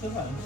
제가 아닌데.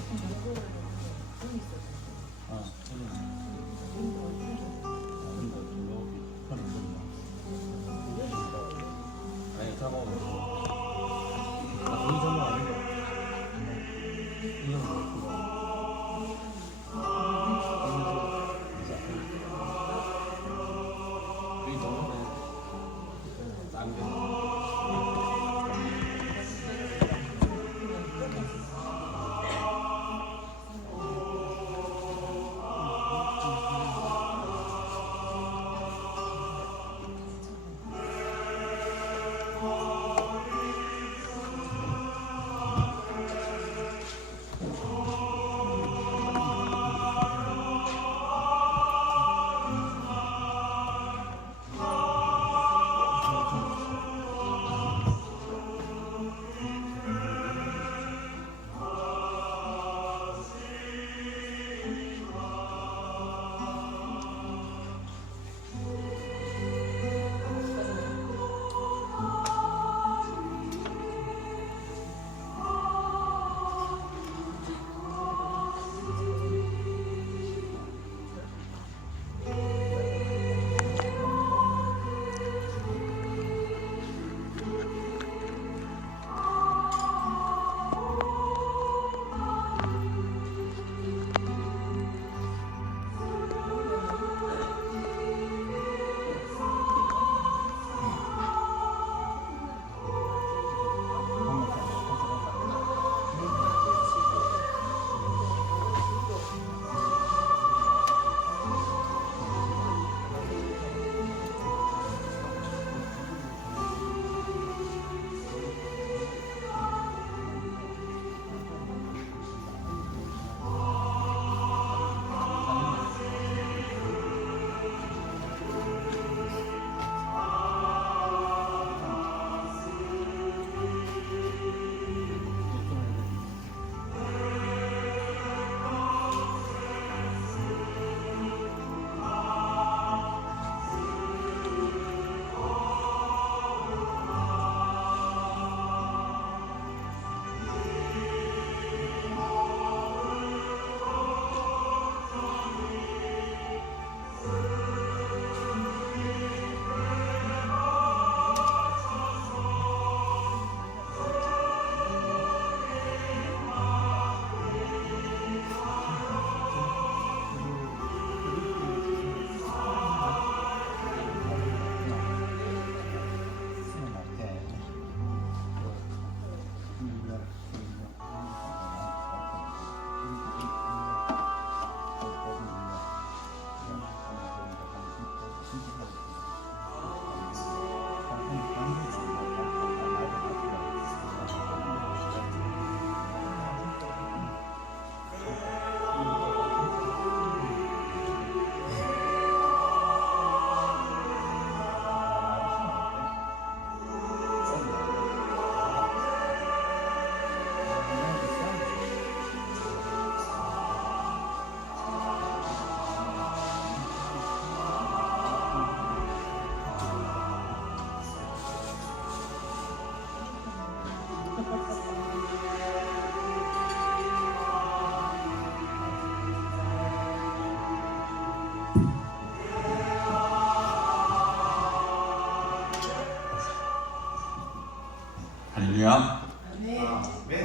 할렐루야.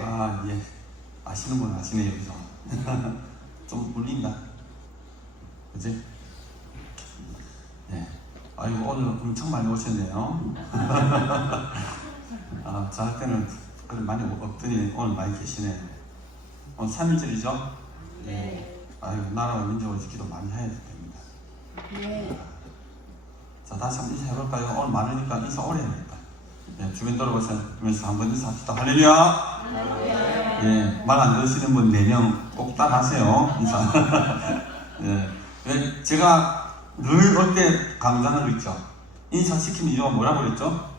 아, 예. 아시는 분 아시네요, 그죠? 좀 울린다. 그지? 예. 아이고, 오늘 엄청 많이 오셨네요. 아, 저 할 때는 그래 많이 없더니 오늘 많이 계시네. 오늘 3일절이죠? 네. 아이고, 나라와 민족을 지키도 많이 해야 됩니다. 네. 자, 다시 한번 인사해볼까요? 오늘 많으니까 인사 오래 해야겠다. 예, 주변 돌아보시면서 한번 인사합시다. 할렐루야! 예, 말 안 들으시는 분 4명 꼭 따라하세요. 인사. 예, 제가 늘 올 때 강조하는 거 있죠. 인사시키는 이유가 뭐라고 그랬죠?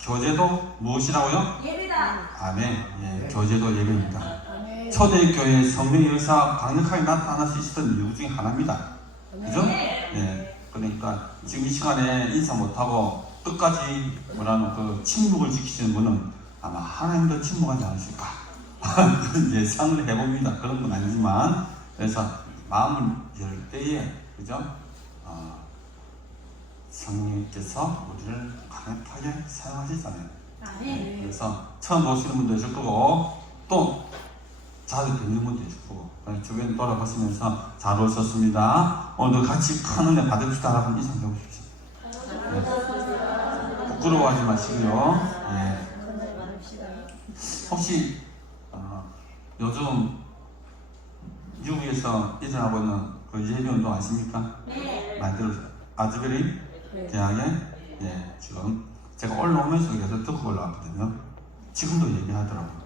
교제도 무엇이라고요? 예배다. 아멘. 예, 교제도 예배입니다. 초대교회 성령의 역사 강력하게 나타날 수 있었던 이유 중에 하나입니다. 그죠? 예. 그러니까 지금 이 시간에 인사 못하고 끝까지 뭐라는 그 침묵을 지키시는 분은 아마 하나님도 침묵하지 않으실까 예상을 해봅니다. 그런 건 아니지만, 그래서 마음을 열 때에, 그죠? 성령님께서 우리를 강력하게 사용하시잖아요. 그래서 처음 오시는 분도 있을 거고, 또 자주 뵙는 분도 있을 거고, 주변 돌아보시면서 잘 오셨습니다. 오늘도 같이 큰 은혜 받읍시다라고 인사 해보십시오. 부끄러워하지 마시고요. 예. 혹시 요즘 미국에서 일어나고 있는 그 예비운동 아십니까? 네. 만들어서 아즈베리 대학에 지금 제가 올라오면서 계속 듣고 올라왔거든요. 지금도 얘기하더라고요.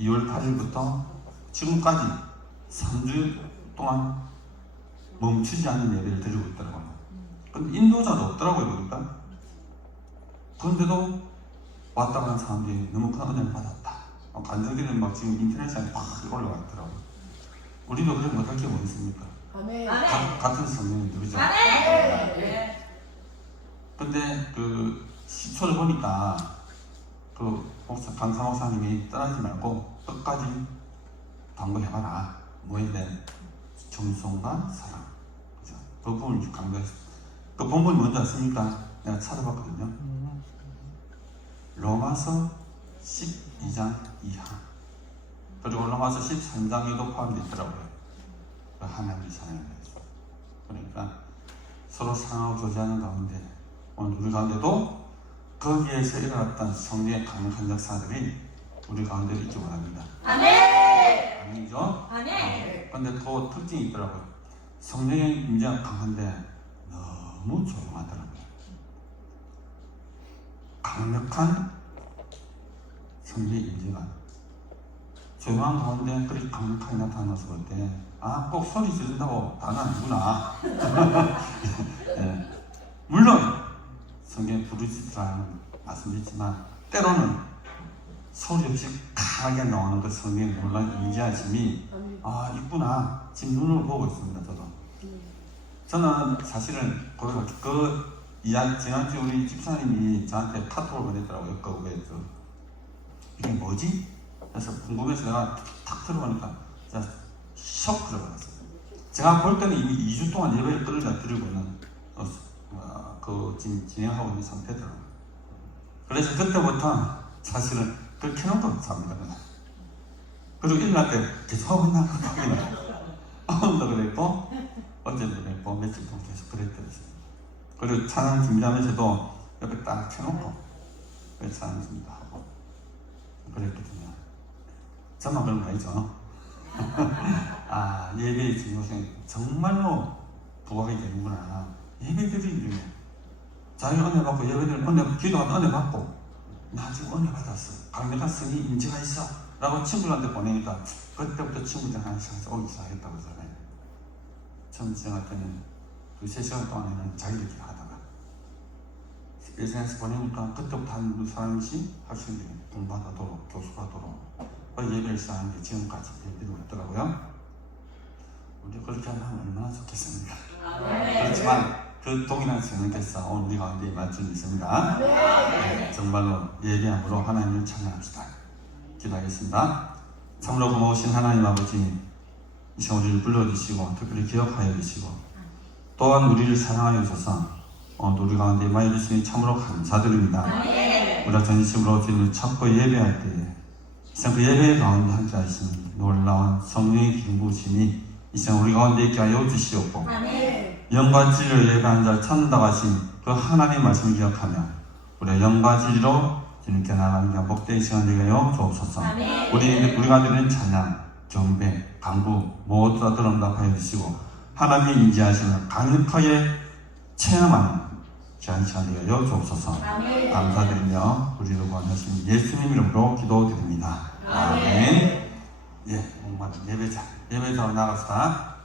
2월 8일부터 지금까지 3주 동안 멈추지 않는 예배를 드리고 있더라고요. 근데 인도자도 없더라고요, 보니까. 그런데도 왔다 가는 사람들이 너무 큰 은혜를 받았다. 간증들은 막 지금 인터넷에 막 올라와 있더라고요. 우리도 그래 못할 게 뭐 있습니까? 같은 성령님들이죠. 근데 그 시초를 보니까 그 강사 목사님이 떠나지 말고 끝까지 당부해봐라. 뭐에 대한 정성과 사랑. 그죠? 그 부분을 강조했어요. 그 본문이 뭔지 아십니까? 내가 찾아봤거든요. 로마서 12장 이하 그리고 로마서 13장에도 포함되어 있더라고요. 하나님의 사랑에 대해서. 그러니까 서로 사랑하고 교제하는 가운데 오늘 우리 가운데도 거기에서 일어났던 성령의 강력한 역사들이 우리 가운데 있기 원합니다. 아니죠? 그런데 또 특징이 있더라고요. 성령의 임재가 강한데 너무 조용하더라고요. 강력한 성령의 임재가 조용한 가운데 그렇게 강력하게 나타나서 볼 때 꼭 소리 지른다고 다는 아니구나. 물론 성경에 부르짖으라는 말씀이지만 때로는 소리 없이 강하게 나오는 그 성령의 놀라운 임재하심이 있구나. 지금 눈으로 보고 있습니다. 저는 사실은 지난주 우리 집사님이 저한테 카톡을 보냈더라고요. 거기에서 이게 뭐지? 그래서 궁금해서 내가 탁 들어보니까 진짜 shock 들어버렸어요. 제가 볼 때는 이미 2주 동안 예배를 드리고 있는 지금 진행하고 있는 상태더라고요. 그래서 그때부터 사실은 그걸 켜놓고 삽니다. 그리고 일어날 때 계속 하고 있나? 오늘도 그랬고 어제도 그랬고 며칠 동안 계속 그랬더랬어요. 그리고 찬양 준비하면서도 옆에 딱 켜놓고 찬양 준비도 하고 그랬거든요. 저만 그런 거 아니죠? 예배의 중요성이 정말로 부각이 되는구나. 예배 드리는 중에 자기 은혜 받고 예배드리는 기도하면 은혜 받고 나 지금 은혜 받았어. 강력한 성이 임재가 있어. 라고 친구들한테 보내니까 그때부터 친구들 하나씩 오기 시작했다고 그러잖아요. 처음 지나갈 때는 2-3시간 동안에는 자기들끼리 하다가 SNS 보내니까 그때부터 한 사람씩 학생들이 공부하도록 교수하도록 예배를 시작하는 게 지금까지 예배로 있더라고요. 우리 그렇게 하면 얼마나 좋겠습니까? 그렇지만 그 동일한 성령께서 오늘 우리 가운데 말씀이 있습니다. 정말로 예배함으로 하나님을 찬양합시다. 기도하겠습니다. 참으로 고마우신 하나님 아버지, 이 시간 우리를 불러주시고 특별히 기억하여 주시고 또한 우리를 사랑하여 주셔서 오늘 우리 가운데 임하여 주시니 참으로 감사드립니다. 우리가 전심으로 주님을 찾고 예배할 때에 그 예배 가운데 함께 하시는 놀라운 성령의 기름부으심이 이 시간 우리 가운데 있게 하여 주시옵고 영과 진리로 예배한 자를 찾는다고 하신 그 하나님의 말씀을 기억하며 우리가 영과 진리로 주님께 나가는 게 복된 시간 되게 하여 주옵소서. 우리가 드리는 찬양, 경배, 간구 모두 다 들어온답하여 주시고 하나님의 임재하심을 강력하게 체험하는 귀한 시간 되게 하여 주옵소서. 감사드리며 우리를 구원하신 예수님 이름으로 기도드립니다. 아멘. 목마른 예배자로 나갑시다.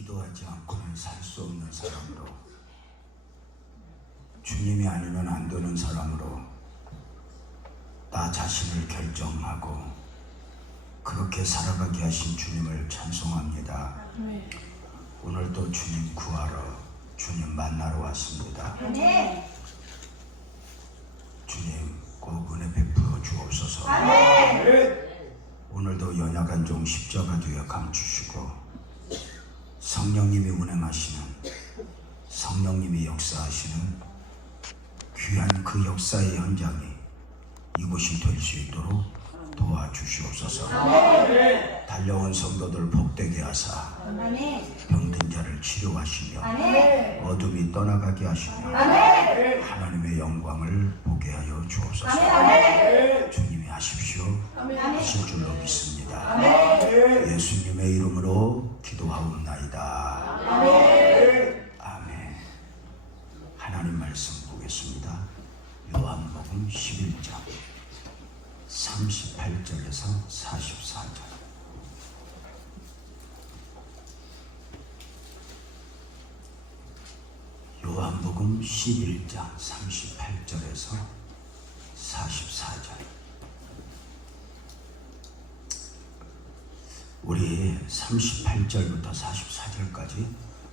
기도하지 않고는 살 수 없는 사람으로, 주님이 아니면 안 되는 사람으로 나 자신을 결정하고 그렇게 살아가게 하신 주님을 찬송합니다. 오늘도 주님 구하러, 주님 만나러 왔습니다. 주님 꼭 은혜 베풀어 주옵소서. 오늘도 연약한 종 십자가 뒤에 감추시고 성령님이 운행하시는, 성령님이 역사하시는 귀한 그 역사의 현장이 이곳이 될 수 있도록 도와주시옵소서. 달려온 성도들 복되게 하사 병든 자를 치료하시며 어둠이 떠나가게 하시며 하나님의 영광을 보게 하여 주옵소서. 주님이 하십시오 하실 줄로 믿습니다. 예수님의 이름으로 기도하옵나이다. 아멘. 하나님 말씀 보겠습니다. 요한복음 11장 38절에서 44절. 요한복음 11장 38절에서 44절. 우리 38절부터 44절까지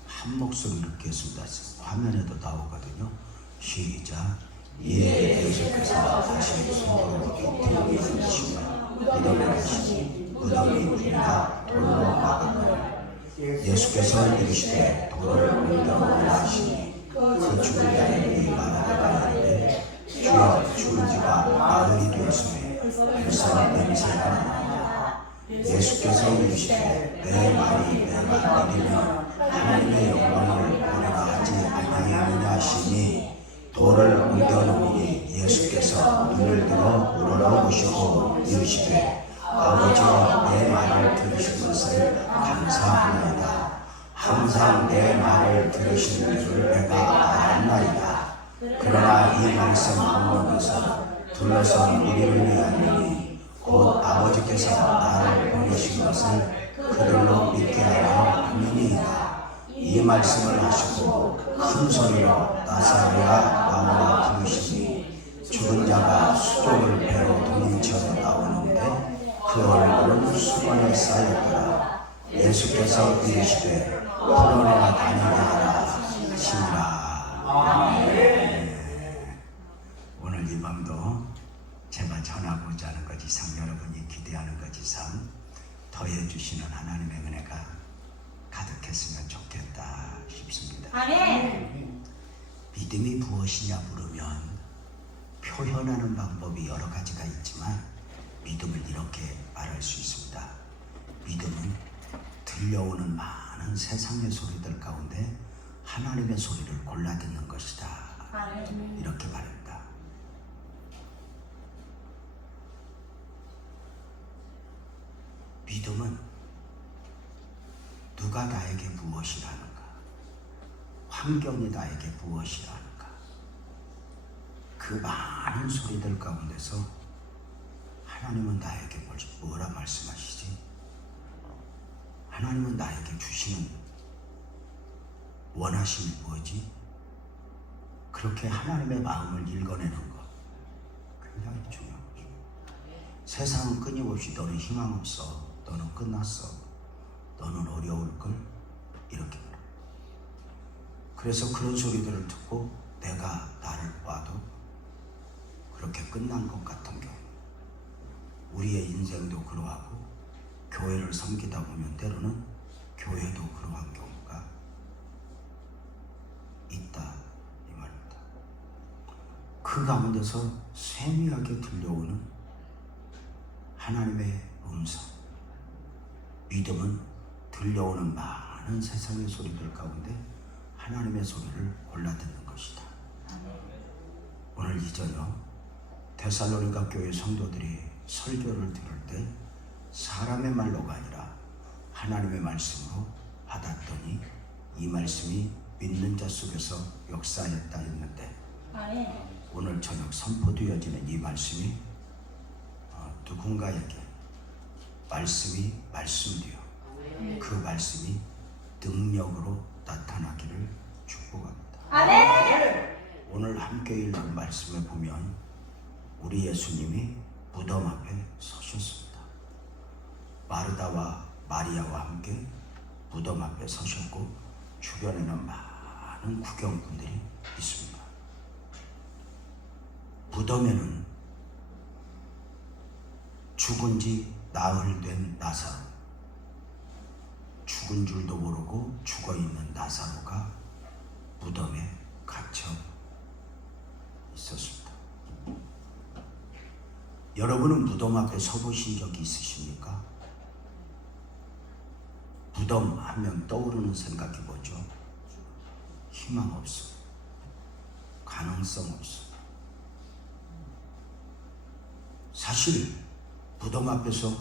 한 목소리로 읽겠습니다. 화면에도 나오거든요. 시작. 이에 예수께서 다시 손으로 깃들이 부으시며 무덤에 가시니 무덤이 불이라 돌로 막았더라. 예수께서 이르시되 돌을 옮겨놓으라 하시니 그 죽은 자들이 말하다가 이르되 주여 죽은 지가 나흘이 되었으니 벌써 냄새가 나나이다. 예수께서 이르시되 내 말이 내가 내리면 하나님의 영광을 보리라 하지 아니하느냐 하시니 돌을 옮겨놓으니 예수께서 눈을 들어 우러러보시고 이르시되 아버지여 내 말을 들으신 것을 감사합니다. 항상 내 말을 들으시는 줄 내가 알았나이다. 그러나 이 말씀 공동에서 둘러선 우리를 위하니 곧 아버지께서 나를 보내신 것을 그들로 믿게 하려 함이니이다. 이 말씀을 하시고 큰 소리로 나사로야 나오라 부르시니 죽은 자가 수족을 배로 도망쳐 나오는데 그 얼굴은 수건에 쌓였더라. 예수께서 이르시되 풀어내어 다니게 하라 하시니라. 오늘 이 밤도 제가 전하고자 하는 것 이상, 여러분이 기대하는 것 이상 더해주시는 하나님의 은혜가 가득했으면 좋겠다 싶습니다. 믿음이 무엇이냐 물으면 표현하는 방법이 여러 가지가 있지만 믿음을 이렇게 말할 수 있습니다. 믿음은 들려오는 많은 세상의 소리들 가운데 하나님의 소리를 골라 듣는 것이다. 이렇게 말합니다. 믿음은 누가 나에게 무엇이라는가, 환경이 나에게 무엇이라는가, 그 많은 소리들 가운데서 하나님은 나에게 뭐라 말씀하시지? 하나님은 나에게 주시는 원하심이 뭐지? 그렇게 하나님의 마음을 읽어내는 것 굉장히 중요한 거죠. 세상은 끊임없이 너는 희망 없어, 너는 끝났어, 너는 어려울걸, 이렇게 말합니다. 그래서 그런 소리들을 듣고 내가 나를 봐도 그렇게 끝난 것 같은 경우, 우리의 인생도 그러하고 교회를 섬기다 보면 때로는 교회도 그러한 경우가 있다 이 말입니다. 그 가운데서 세미하게 들려오는 하나님의 음성, 믿음은 들려오는 많은 세상의 소리들 가운데 하나님의 소리를 골라 듣는 것이다. 오늘 이 저녁 데살로니가 교회 성도들이 설교를 들을 때 사람의 말로가 아니라 하나님의 말씀으로 받았더니 이 말씀이 믿는 자 속에서 역사했다 했는데, 오늘 저녁 선포되어지는 이 말씀이 누군가에게 말씀이 말씀되어 그 말씀이 능력으로 나타나기를 축복합니다. 아멘. 오늘 함께 읽은 말씀에 보면 우리 예수님이 무덤 앞에 서셨습니다. 마르다와 마리아와 함께 무덤 앞에 서셨고 주변에는 많은 구경꾼들이 있습니다. 무덤에는 죽은 지 나흘 된 나사로, 죽은 줄도 모르고 죽어있는 나사로가 무덤에 갇혀 있었습니다. 여러분은 무덤 앞에 서보신 적이 있으십니까? 무덤 하면 떠오르는 생각이 뭐죠? 희망 없어, 가능성 없어. 사실 무덤 앞에서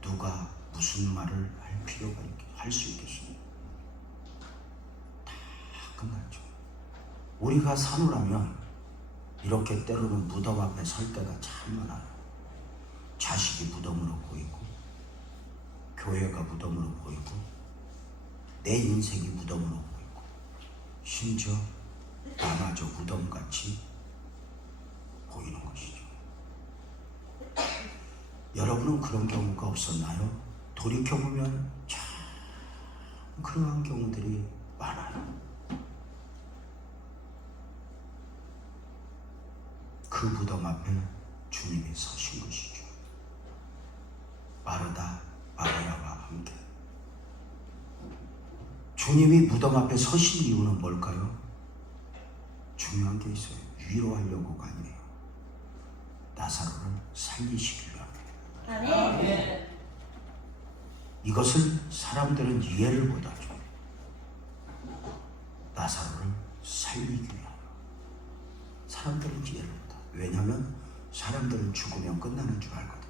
누가 무슨 말을 할 필요가 할 수 있겠습니까? 다 끝났죠. 우리가 사느라면 이렇게 때로는 무덤 앞에 설 때가 참 많아요. 자식이 무덤으로 보이고, 교회가 무덤으로 보이고, 내 인생이 무덤으로 보이고, 심지어 나마저 무덤같이 보이는 것이죠. 여러분은 그런 경우가 없었나요? 돌이켜보면 참 그러한 경우들이 많아요. 그 무덤 앞에 주님이 서신 것이죠. 마르다, 마리아와 함께. 주님이 무덤 앞에 서신 이유는 뭘까요? 중요한 게 있어요. 위로하려고가 아니에요. 나사로를 살리시기 위함. 아멘. 이것을 사람들은 이해를 못하죠. 나사로를 살리기 위하여. 사람들은 이해를 못하죠. 왜냐하면 사람들은 죽으면 끝나는 줄 알거든요.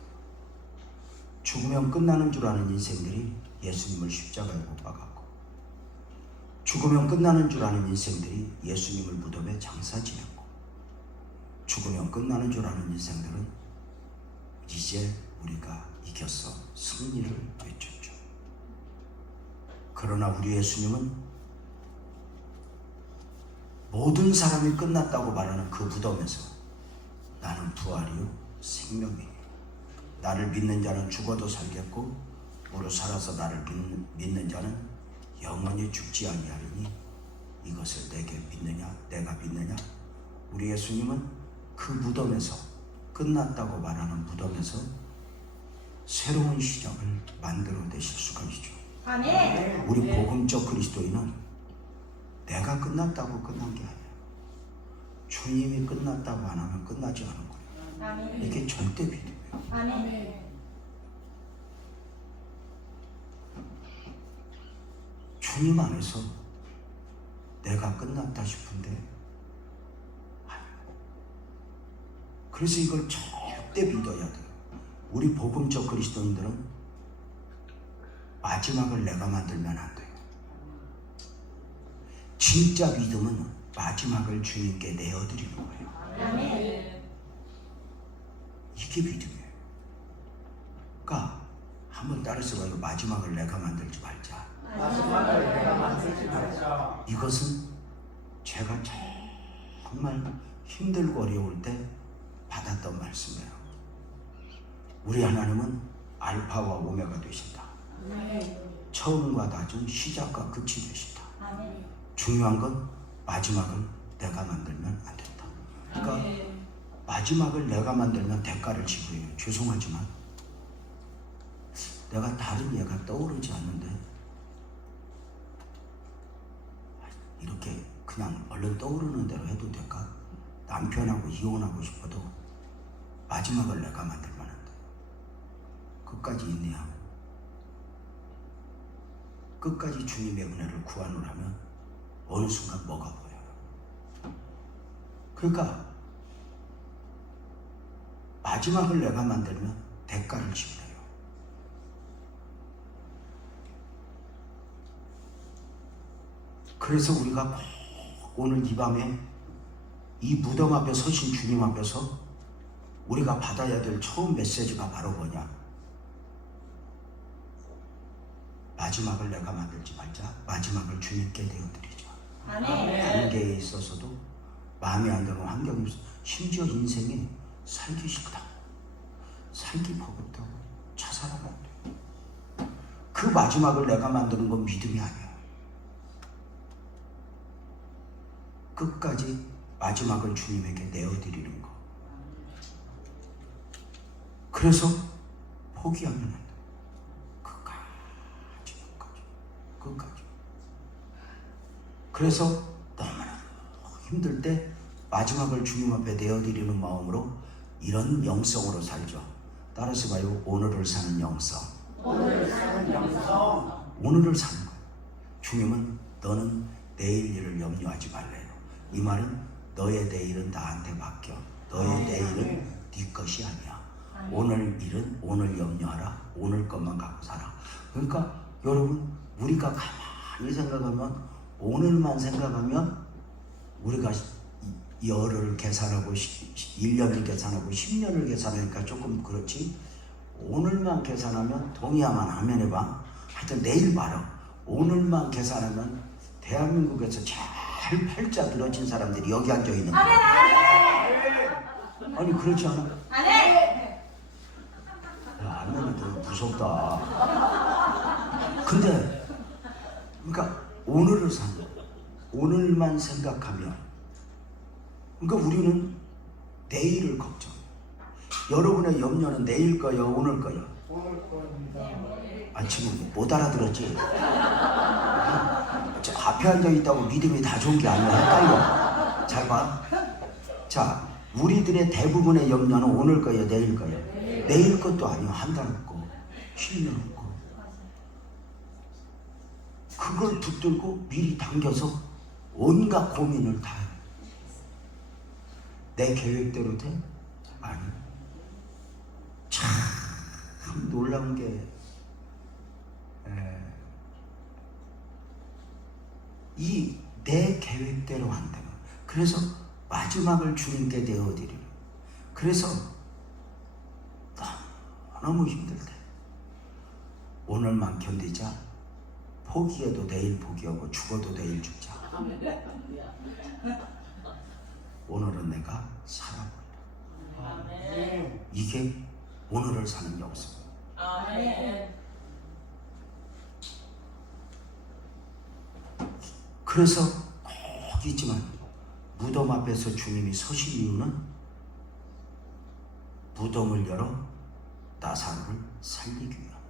죽으면 끝나는 줄 아는 인생들이 예수님을 십자가에 못 박았고, 죽으면 끝나는 줄 아는 인생들이 예수님을 무덤에 장사 지냈고, 죽으면 끝나는 줄 아는 인생들은 이제 우리가 이겼어, 승리를 외쳤죠. 그러나 우리 예수님은 모든 사람이 끝났다고 말하는 그 무덤에서 나는 부활이요 생명이에요. 나를 믿는 자는 죽어도 살겠고 무릇 살아서 나를 믿는 자는 영원히 죽지 아니하리니 이것을 내게 믿느냐, 내가 믿느냐. 우리 예수님은 그 무덤에서, 끝났다고 말하는 무덤에서 새로운 시작을 만들어내실 수가 있죠. 아멘. 우리 복음적 그리스도인은 내가 끝났다고 끝난 게 아니에요. 주님이 끝났다고 안 하면 끝나지 않은 거예요. 아멘. 이게 절대 믿음이에요. 아멘. 주님 안에서 내가 끝났다 싶은데 아니에요. 그래서 이걸 절대 믿어야 돼요. 우리 복음적 그리스도인들은 마지막을 내가 만들면 안 돼요. 진짜 믿음은 마지막을 주님께 내어드리는 거예요. 아멘. 이게 믿음이에요. 그러니까 한번 따라서 봐요. 마지막을 내가 만들지 말자. 마지막을 내가 만들지 말자. 이것은 제가 정말 힘들고 어려울 때 받았던 말씀이에요. 우리 하나님은 알파와 오메가 되신다. 아멘. 처음과 나중, 시작과 끝이 되신다. 아멘. 중요한 건 마지막을 내가 만들면 안 된다. 그러니까 마지막을 내가 만들면 대가를 지불해요. 죄송하지만 내가 다른 예가 떠오르지 않는데 이렇게 그냥 얼른 떠오르는 대로 해도 될까? 남편하고 이혼하고 싶어도 마지막을 내가 만들면 안 돼. 끝까지 인내하고 끝까지 주님의 은혜를 구하노라면 어느 순간 뭐가 보여요. 그러니까 마지막을 내가 만들면 대가를 지불해요. 그래서 우리가 꼭 오늘 이 밤에 이 무덤 앞에 서신 주님 앞에서 우리가 받아야 될 처음 메시지가 바로 뭐냐? 마지막을 내가 만들지 말자. 마지막을 주님께 내어드리자. 아멘. 관계에 있어서도 마음에 안 드는 환경이 있어. 심지어 인생에 살기 싫다, 살기 버겁다고 자살하면 안 돼. 그 마지막을 내가 만드는 건 믿음이 아니야. 끝까지 마지막을 주님에게 내어드리는 거. 그래서 포기하면 안 돼. 끝까지. 그래서 너무나 힘들 때 마지막을 주님 앞에 내어드리는 마음으로 이런 영성으로 살죠. 따라서 봐요. 오늘을 사는 영성. 오늘 사는 영성. 오늘을 사는 거예요. 주님은 너는 내일 일을 염려하지 말래요. 이 말은 너의 내일은 나한테 맡겨. 너의 내일은 네 것이 아니야. 오늘 일은 오늘 염려하라. 오늘 것만 갖고 살아. 그러니까 여러분, 우리가 가만히 생각하면, 오늘만 생각하면 우리가 열을 계산하고 1년을 계산하고 10년을 계산하니까 조금 그렇지, 오늘만 계산하면 동의하면 아멘 해봐. 하여튼 내일 봐라. 오늘만 계산하면 대한민국에서 제일 팔자 늘어진 사람들이 여기 앉아 있는 거야. 아니 그렇지 않아? 야, 아멘이 너무 무섭다. 근데 그러니까 오늘을 사는 거야. 오늘만 생각하면, 그러니까 우리는 내일을 걱정. 여러분의 염려는 내일 거요, 오늘 거요? 오늘 겁니다. 아, 지금 못 알아들었지? 저 앞에 앉아있다고 믿음이 다 좋은 게 아니야. 헷갈려. 잘 봐. 자, 우리들의 대부분의 염려는 오늘 거요, 내일 거요? 내일 것도 아니요. 한 달 없고 10년 없고. 그걸 붙들고 미리 당겨서 온갖 고민을 다 해. 내 계획대로 돼? 아니. 참 놀라운 게, 이 내 계획대로 안 되면, 그래서 마지막을 주님께 내어드리는, 그래서 너무 힘들 때 오늘만 견디자. 포기해도 내일 포기하고 죽어도 내일 죽자. 오늘은 내가 살아보리라. 이게 오늘을 사는 영성. 그래서 꼭 있지만 무덤 앞에서 주님이 서실 이유는 무덤을 열어 나사로를 살리기 위함이다.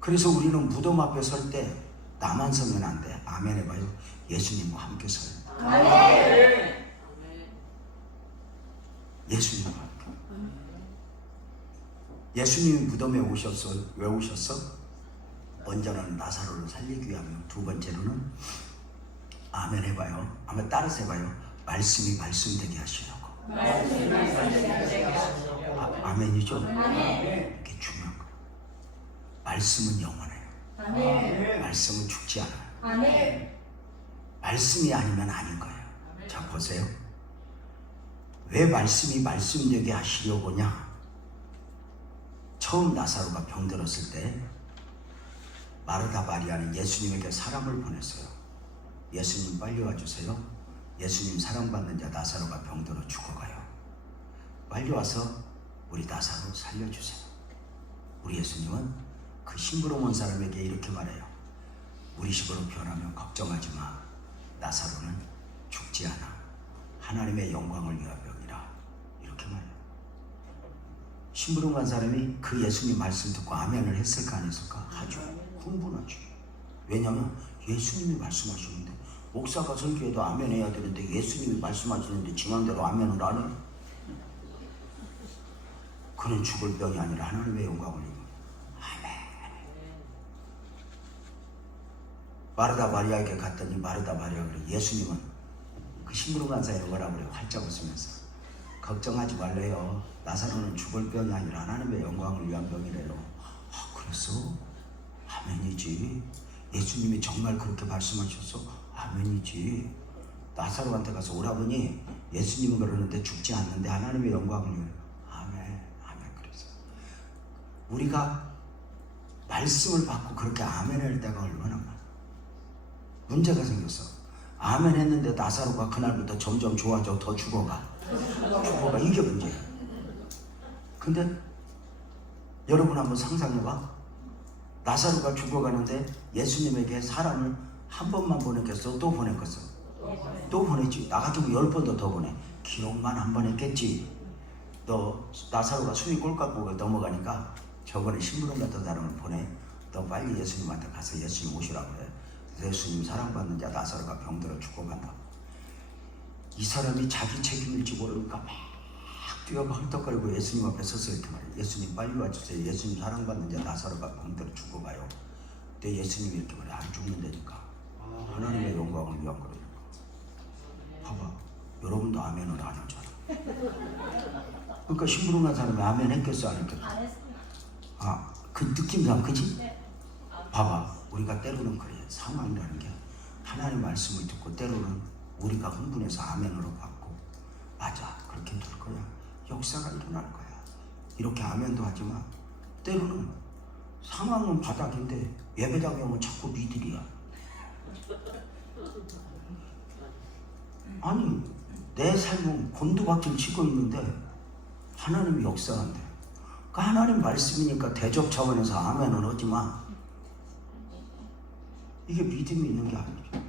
그래서 우리는 무덤 앞에 설 때 나만 서면 안 돼. 아멘 해봐요. 예수님과 함께 서요. 예수님과 함께. 예수님이 무덤에 오셨어. 왜 오셨어? 먼저는 나사로를 살리기 위하며, 두 번째로는 아멘 해봐요. 한번 따라서 해봐요. 말씀이 말씀되게 하시려고. 아멘이죠? 이게 중요한 거예요. 말씀은 영원해요. 말씀은 죽지 않아요. 말씀이 아니면 아닌 거예요. 자, 보세요. 왜 말씀이 말씀되게 하시려고냐? 처음 나사로가 병들었을 때 마르다 마리아는 예수님에게 사람을 보냈어요. 예수님 빨리 와주세요. 예수님 사랑받는 자 나사로가 병들어 죽어가요. 빨리 와서 우리 나사로 살려주세요. 우리 예수님은 그 심부름 온 사람에게 이렇게 말해요. 우리 식으로 변하면 걱정하지 마. 나사로는 죽지 않아. 하나님의 영광을 위한 병이라. 이렇게 말해요. 심부름 간 사람이 그 예수님 말씀 듣고 아멘을 했을까 안 했을까? 하죠. 흥분하죠. 왜냐하면 예수님이 말씀하시는데, 목사가 설교해도 아멘 해야 되는데 예수님이 말씀하시는데 지 맘대로 아멘을 안 해. 그는 죽을 병이 아니라 하나님의 영광을 위해. 아멘. 마르다 마리아에게 갔더니 마르다 마리아가 그래. 예수님은 그 심부름 간사에 뭐라 그래요? 활짝 웃으면서 걱정하지 말래요. 나사로는 죽을 병이 아니라 하나님의 영광을 위한 병이래요. 아, 그랬어? 아멘이지. 예수님이 정말 그렇게 말씀하셨어? 아멘이지. 나사로한테 가서 오라버니, 예수님은 그러는데 죽지 않는데 하나님의 영광을 위해. 아멘. 아멘. 그래서 우리가 말씀을 받고 그렇게 아멘할 때가 얼마나 많아. 문제가 생겼어. 아멘 했는데 나사로가 그날부터 점점 좋아져. 더 죽어가. 이게 문제야. 근데 여러분 한번 상상해봐. 나사로가 죽어가는데 예수님에게 사람을 한 번만 보냈겠어? 또 보냈겠어? 또 보냈지. 나 같으면 10번도 더 보내. 기록만 한 번 했겠지. 너 나사로가 숨이 꼴깍꼴깍 넘어가니까 저번에 심부름 같은 사람을 보내. 너 빨리 예수님한테 가서 예수님 오시라고 그래. 예수님 사랑받는 자 나사로가 병들어 죽어간다. 이 사람이 자기 책임일지 모르니까 막 뛰어가 헐떡거리고 예수님 앞에 서서 이렇게 말해. 예수님 빨리 와주세요. 예수님 사랑받는 자 나사로가 병들어 죽어가요. 근데 예수님이 이렇게 말해. 안 죽는다니까. 하나님의 영광을 위한 거예요. 봐봐. 여러분도 아멘을 안 하잖아. 그러니까 심부름한 사람이 아멘 했겠어 안 했겠어? 안 했습니다. 아, 그 느낌상 그지? 네. 봐봐. 우리가 때로는 그래. 상황이라는 게 하나님의 말씀을 듣고 때로는 우리가 흥분해서 아멘으로 받고 맞아. 그렇게 될 거야. 역사가 일어날 거야. 이렇게 아멘도 하지만 때로는 상황은 바닥인데 예배당에 오면 자꾸 니들이야. 아니 내 삶은 곤두박질 치고 있는데 하나님이 역사한대. 그러니까 하나님 말씀이니까 대접 차원에서 아멘은 하지만 이게 믿음이 있는 게 아니죠.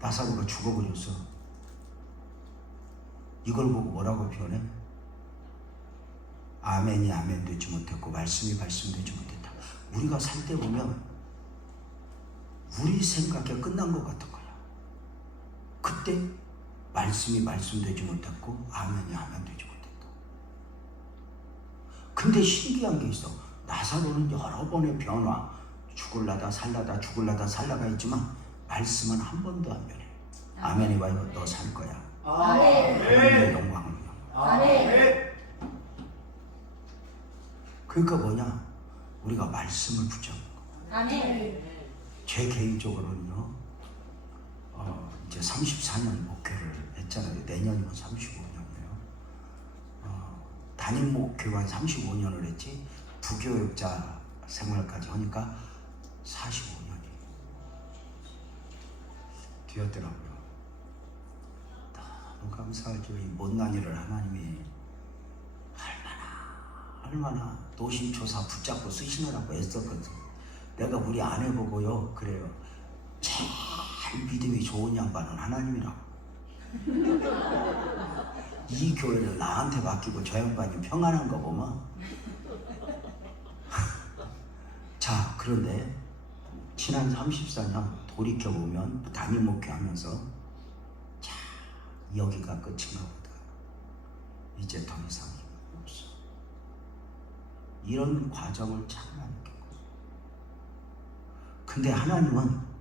나사로가 죽어버렸어. 이걸 보고 뭐라고 표현해? 아멘이 아멘 되지 못했고 말씀이 말씀되지 못했다. 우리가 살 때 보면 우리 생각에 끝난 것 같은 거야. 그때 말씀이 말씀되지 못했고 아멘이 아멘 되지 못했다. 근데 신기한 게 있어. 나사로는 여러 번의 변화, 죽을라다 살라다 죽을라다 살라가 있지만 말씀은 한 번도 안 변해. 아멘이 와요. 너 살 거야. 하나님의 영광을 위한. 그러니까 뭐냐? 우리가 말씀을 붙잡는 거. 아멘. 제 개인적으로는요. 이제 34년 목회를 했잖아요. 내년이면 35년이에요. 담임 목회만 35년을 했지 부교육자 생활까지 하니까 45년이 되었더라고요. 너무 감사하죠. 이 못난 일을 하나님이 얼마나 노심초사 붙잡고 쓰시느라고 애썼거든. 내가 우리 아내 보고요 그래요. 제일 믿음이 좋은 양반은 하나님이라고. 이 교회를 나한테 맡기고 저 양반이 평안한 거 보면 자, 그런데 지난 34년 돌이켜보면 담임 목회하면서 자, 여기가 끝인가 보다. 이제 더 이상 힘이 없어. 이런 과정을 참 많이 겪었어요. 근데 하나님은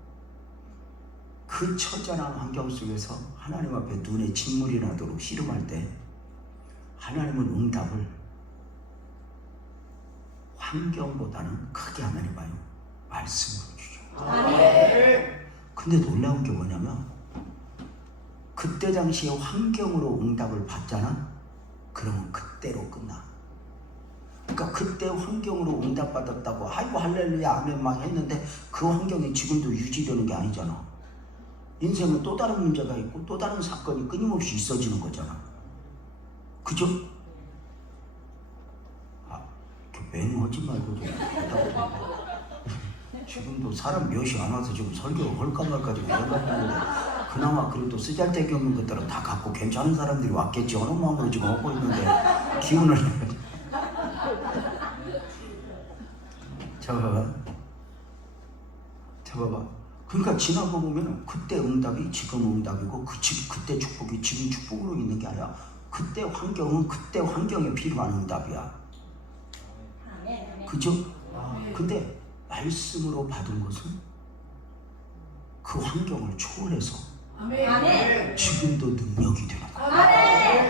그 처절한 환경 속에서 하나님 앞에 눈에 진물이 나도록 씨름할 때 하나님은 응답을 환경보다는 크게 하나님 봐요. 말씀으로 주죠. 근데 놀라운 게 뭐냐면 그때 당시에 환경으로 응답을 받잖아? 그러면 그때로 끝나. 그러니까 그때 환경으로 응답받았다고 아이고 할렐루야 아멘 막 했는데 그 환경이 지금도 유지되는 게 아니잖아. 인생은 또 다른 문제가 있고 또 다른 사건이 끊임없이 있어지는 거잖아. 그죠? 아, 맹하지 말고 좀 지금도 사람 몇이 안 와서 지금 설교 할까 말까 지금 생각하는데 그나마 그래도 쓰잘데기 없는 것들은 다 갖고 괜찮은 사람들이 왔겠지. 어느 마음으로 지금 얻고 있는데 기운을 자 봐봐. 그러니까 지나고 보면 그때 응답이 지금 응답이고 그때 축복이 지금 축복으로 있는 게 아니라 그때 환경은 그때 환경에 필요한 응답이야. 그죠? 근데 말씀으로 받은 것은 그 환경을 초월해서 지금도 능력이 되는 거야.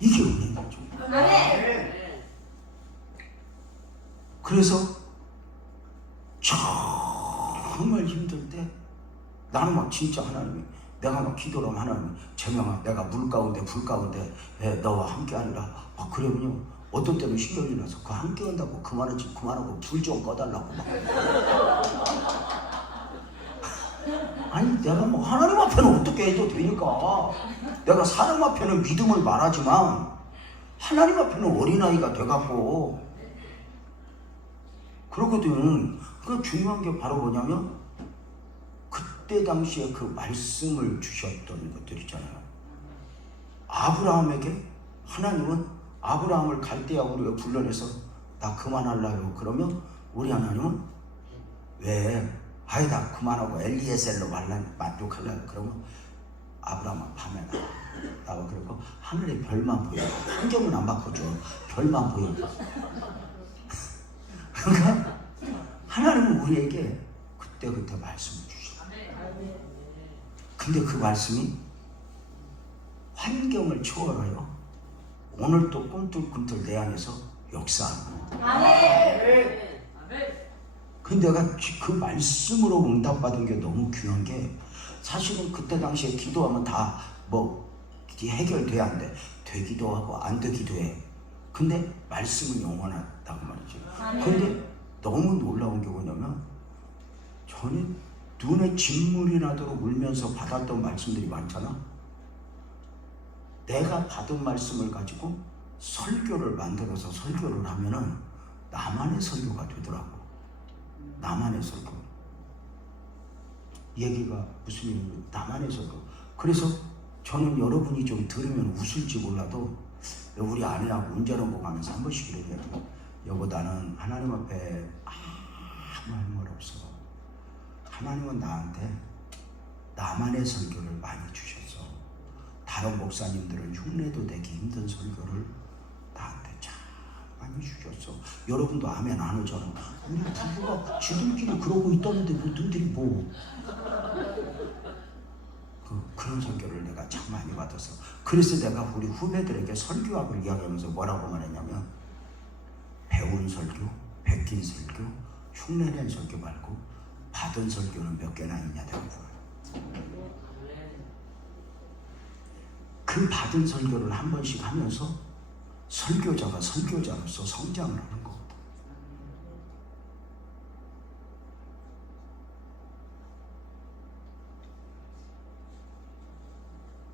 이게 은혜죠. 그래서 정말 힘들 때 나는 막 진짜 하나님이 내가 막 기도를 하면 하나님이 재명아 내가 물 가운데 불 가운데 너와 함께 하리라. 그러면요 어떤 때는 신경이 나서 그 함께 한다고 그만하지 그만하고 불 좀 꺼달라고 막. 아니 내가 뭐 하나님 앞에는 어떻게 해도 되니까. 내가 사람 앞에는 믿음을 말하지만 하나님 앞에는 어린아이가 돼갖고 그러거든. 그 중요한 게 바로 뭐냐면 그때 당시에 그 말씀을 주셨던 것들 있잖아요. 아브라함에게 하나님은 아브라함을 갈대아우르에 불러내서 나 그만하려고 그러면 우리 하나님은 왜 아니다 그만하고 엘리에셀로 만족하려고 그러면 아브라함은 밤에 나와 그러고 하늘의 별만 보여. 환경은 안 바꿔줘. 별만 보여. 그러니까 하나님은 우리에게 그때 말씀을 주셔. 근데 그 말씀이 환경을 초월하여 오늘 또 꿈틀꿈틀 내 안에서 역사하는 거예요. 근데 내가 그 말씀으로 응답받은 게 너무 귀한 게 사실은 그때 당시에 기도하면 다 뭐 해결돼야 안 돼. 되기도 하고 안 되기도 해. 근데 말씀은 영원하다고 말이죠. 근데 너무 놀라운 게 뭐냐면 저는 눈에 진물이 나도록 울면서 받았던 말씀들이 많잖아. 내가 받은 말씀을 가지고 설교를 만들어서 설교를 하면은 나만의 설교가 되더라고. 나만의 설교. 얘기가 무슨 얘기냐? 나만의 설교. 그래서 저는 여러분이 좀 들으면 웃을지 몰라도 우리 아내하고 운전하고 가면서 한 번씩 이런 얘기. 여보 나는 하나님 앞에 아무 할 말 없어. 하나님은 나한테 나만의 설교를 많이 주셨어. 다른 목사님들은 흉내도 내기 힘든 설교를 나한테 참 많이 주셨어. 여러분도 아멘 안 하잖아. 우리 부부가 지들끼리 그러고 있다는데 뭐 너희들이 뭐 그런 설교를 내가 참 많이 받았어. 그래서 내가 우리 후배들에게 설교학을 이야기하면서 뭐라고 말했냐면 배운 설교, 베낀 설교, 흉내낸 설교 말고 받은 설교는 몇 개나 있냐고. 그 받은 설교를 한 번씩 하면서 설교자가 설교자로서 성장을 하는 거거든.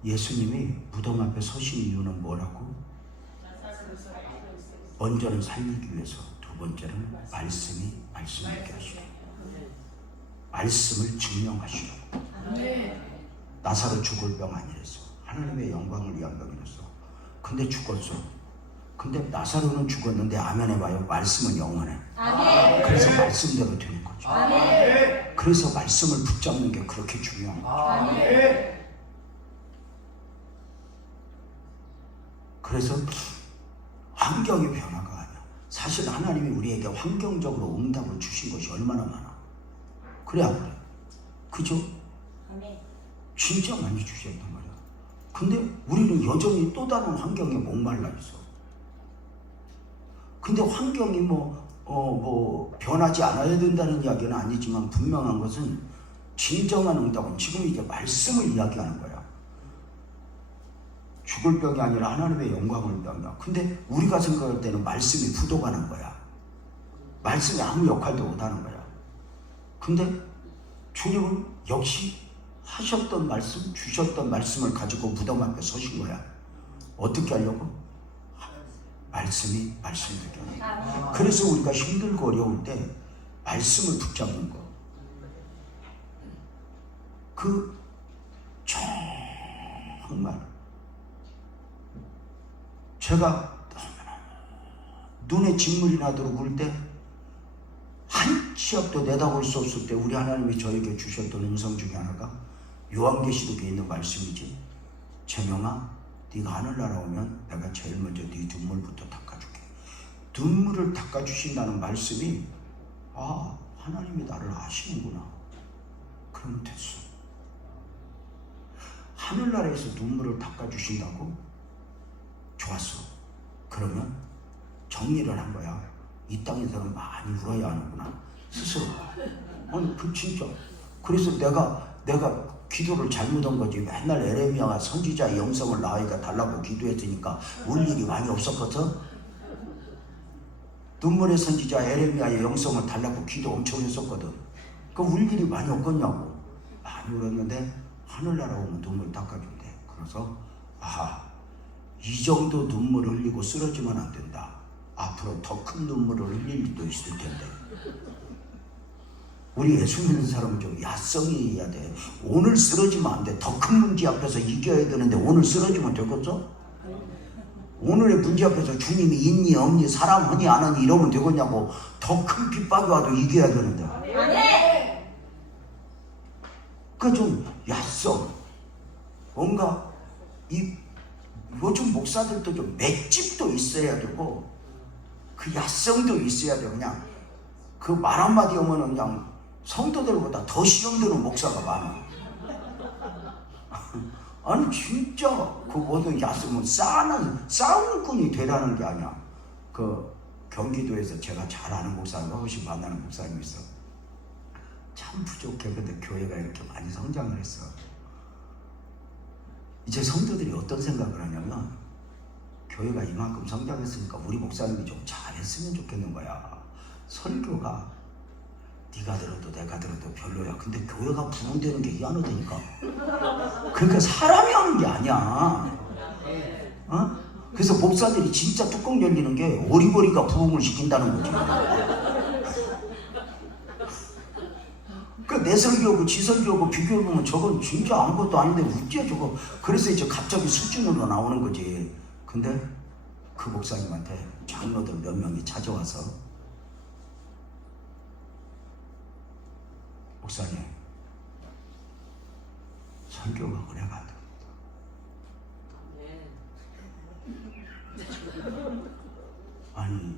예수님이 무덤 앞에 서신 이유는 뭐라고? 먼저는 살리기 위해서, 두 번째는 말씀있게 하시고 말씀을 증명하시려고. 나사로 죽을 병 아니랬어. 하나님의 영광을 위한 병이랬어. 근데 죽었어. 근데 나사로는 죽었는데 아멘 해봐요. 말씀은 영원해. 그래서 말씀대로 되는 거죠. 그래서 말씀을 붙잡는 게 그렇게 중요한 거죠. 그래서 환경의 변화가 아니야. 사실 하나님이 우리에게 환경적으로 응답을 주신 것이 얼마나 많아. 그래 안 그래? 그죠? 진짜 많이 주셨단 말이야. 근데 우리는 여전히 또 다른 환경에 목말라 있어. 근데 환경이 변하지 않아야 된다는 이야기는 아니지만 분명한 것은 진정한 응답은 지금 이제 말씀을 이야기하는 거야. 죽을 병이 아니라 하나님의 영광을 병이야. 근데 우리가 생각할 때는 말씀이 부도가는 거야. 말씀이 아무 역할도 못하는 거야. 근데 주님은 역시 하셨던 말씀, 주셨던 말씀을 가지고 무덤 앞에 서신 거야. 어떻게 하려고? 말씀이 말씀되게 하는 거야. 그래서 우리가 힘들고 어려울 때 말씀을 붙잡는 거. 정말 제가 눈에 진물이 나도록 울 때 한 치 앞도 내다볼 수 없을 때 우리 하나님이 저에게 주셨던 음성 중에 하나가 요한계시록에 있는 말씀이지. 재명아, 네가 하늘나라 오면 내가 제일 먼저 네 눈물부터 닦아줄게. 눈물을 닦아주신다는 말씀이 하나님이 나를 아시는구나. 그럼 됐어. 하늘나라에서 눈물을 닦아주신다고? 좋았어. 그러면 정리를 한 거야. 이 땅에서는 많이 울어야 하는구나. 스스로. 아니, 진짜. 그래서 내가 기도를 잘못한 거지. 맨날 에레미야가 선지자의 영성을 나아이가 달라고 기도했으니까 울 일이 많이 없었거든. 눈물의 선지자 에레미야의 영성을 달라고 기도 엄청 했었거든. 그 울 일이 많이 없겠냐고. 많이 울었는데 하늘나라 오면 눈물 닦아준대. 그래서 이 정도 눈물 흘리고 쓰러지면 안 된다. 앞으로 더 큰 눈물을 흘릴 일도 있을 텐데. 우리 예수 믿는 사람은 좀 야성이 있어야 돼. 오늘 쓰러지면 안 돼. 더 큰 문제 앞에서 이겨야 되는데 오늘 쓰러지면 되겠어? 오늘의 문제 앞에서 주님이 있니 없니 사람 하니 안 하니 이러면 되겠냐고. 더 큰 핍박이 와도 이겨야 되는데. 그 좀 야성. 뭔가 요즘 목사들도 좀 맷집도 있어야 되고 그 야성도 있어야 돼. 그냥 그 말 한마디 하면은 그냥 성도들보다 더 시험 드는 목사가 많아. 아니 진짜 그 모든 야성은 싸움꾼이 되라는 게 아니야. 그 경기도에서 제가 잘 아는 목사님, 훨씬 만나는 목사님이 있어. 참 부족해. 근데 교회가 이렇게 많이 성장을 했어. 이제 성도들이 어떤 생각을 하냐면 교회가 이만큼 성장했으니까 우리 목사님이 좀 잘했으면 좋겠는 거야. 설교가 네가 들어도 내가 들어도 별로야. 근데 교회가 부흥되는 게 희한하다니까. 그러니까 사람이 하는 게 아니야. 그래서 목사들이 진짜 뚜껑 열리는 게 오리버리가 부흥을 시킨다는 거지. 내 설교하고 지 설교하고 비교해보면 저건 진짜 아무것도 아닌데 웃겨 저거. 그래서 이제 갑자기 수준으로 나오는 거지. 근데 그 목사님한테 장로들 몇 명이 찾아와서 목사님 설교가 은혜가 안 됩니다. 아니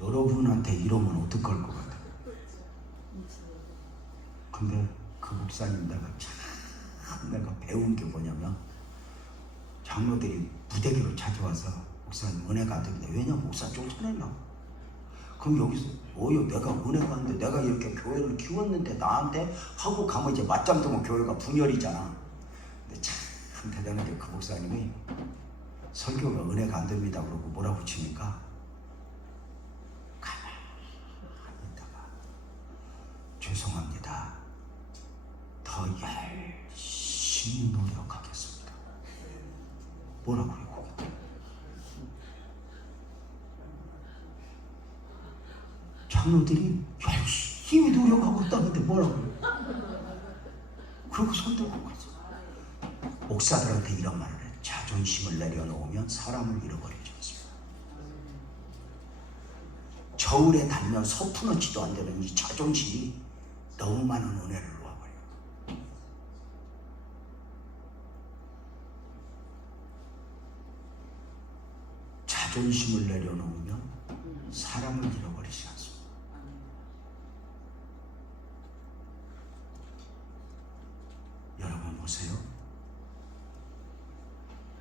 여러분한테 이러면 어떡할 것 같아. 근데 그 목사님 내가 배운 게 뭐냐면 장로들이 무대기로 찾아와서 목사님 은혜가 안 됩니다. 왜냐면 목사 쫓아내려고. 그럼 여기서 내가 은혜가 안 돼. 내가 이렇게 교회를 키웠는데 나한테 하고 가면 이제 맞짱 뜨면 교회가 분열이잖아. 근데 참 대단한 게 그 목사님이 설교가 은혜가 안 됩니다 그러고 몰아붙이니까 가만히 있다가 죄송합니다. 더 열심히 노력하겠습니다. 뭐라고요? 장로들이 열심히 노력하고 있다는데 뭐라고요? 그러고 손들고 가서 목사들한테 이런 말을 해. 자존심을 내려놓으면 사람을 잃어버리지 않습니다. 저울에 달면 서푼어치도 안 되는 이 자존심이 너무 많은 은혜를 놓아버려요. 자존심을 내려놓으면 사람을 잃어버리지 않습니다. 여러분 보세요.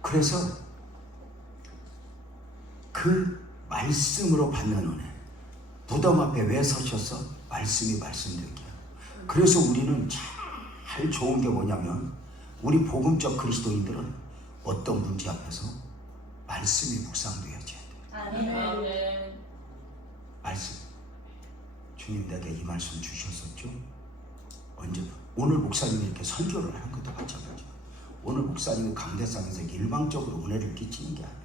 그래서 그 말씀으로 받는 은혜. 무덤 앞에 왜 서셨어? 말씀이 말씀드릴게요. 그래서 우리는 잘 좋은 게 뭐냐면 우리 복음적 그리스도인들은 어떤 문제 앞에서 말씀이 묵상되어져야 돼요. 말씀. 주님 내게 이 말씀 주셨었죠? 언제? 오늘 목사님이 이렇게 설교를 하는 것도 마찬가지예요. 오늘 목사님이 강대상에서 일방적으로 은혜를 끼치는 게 아니라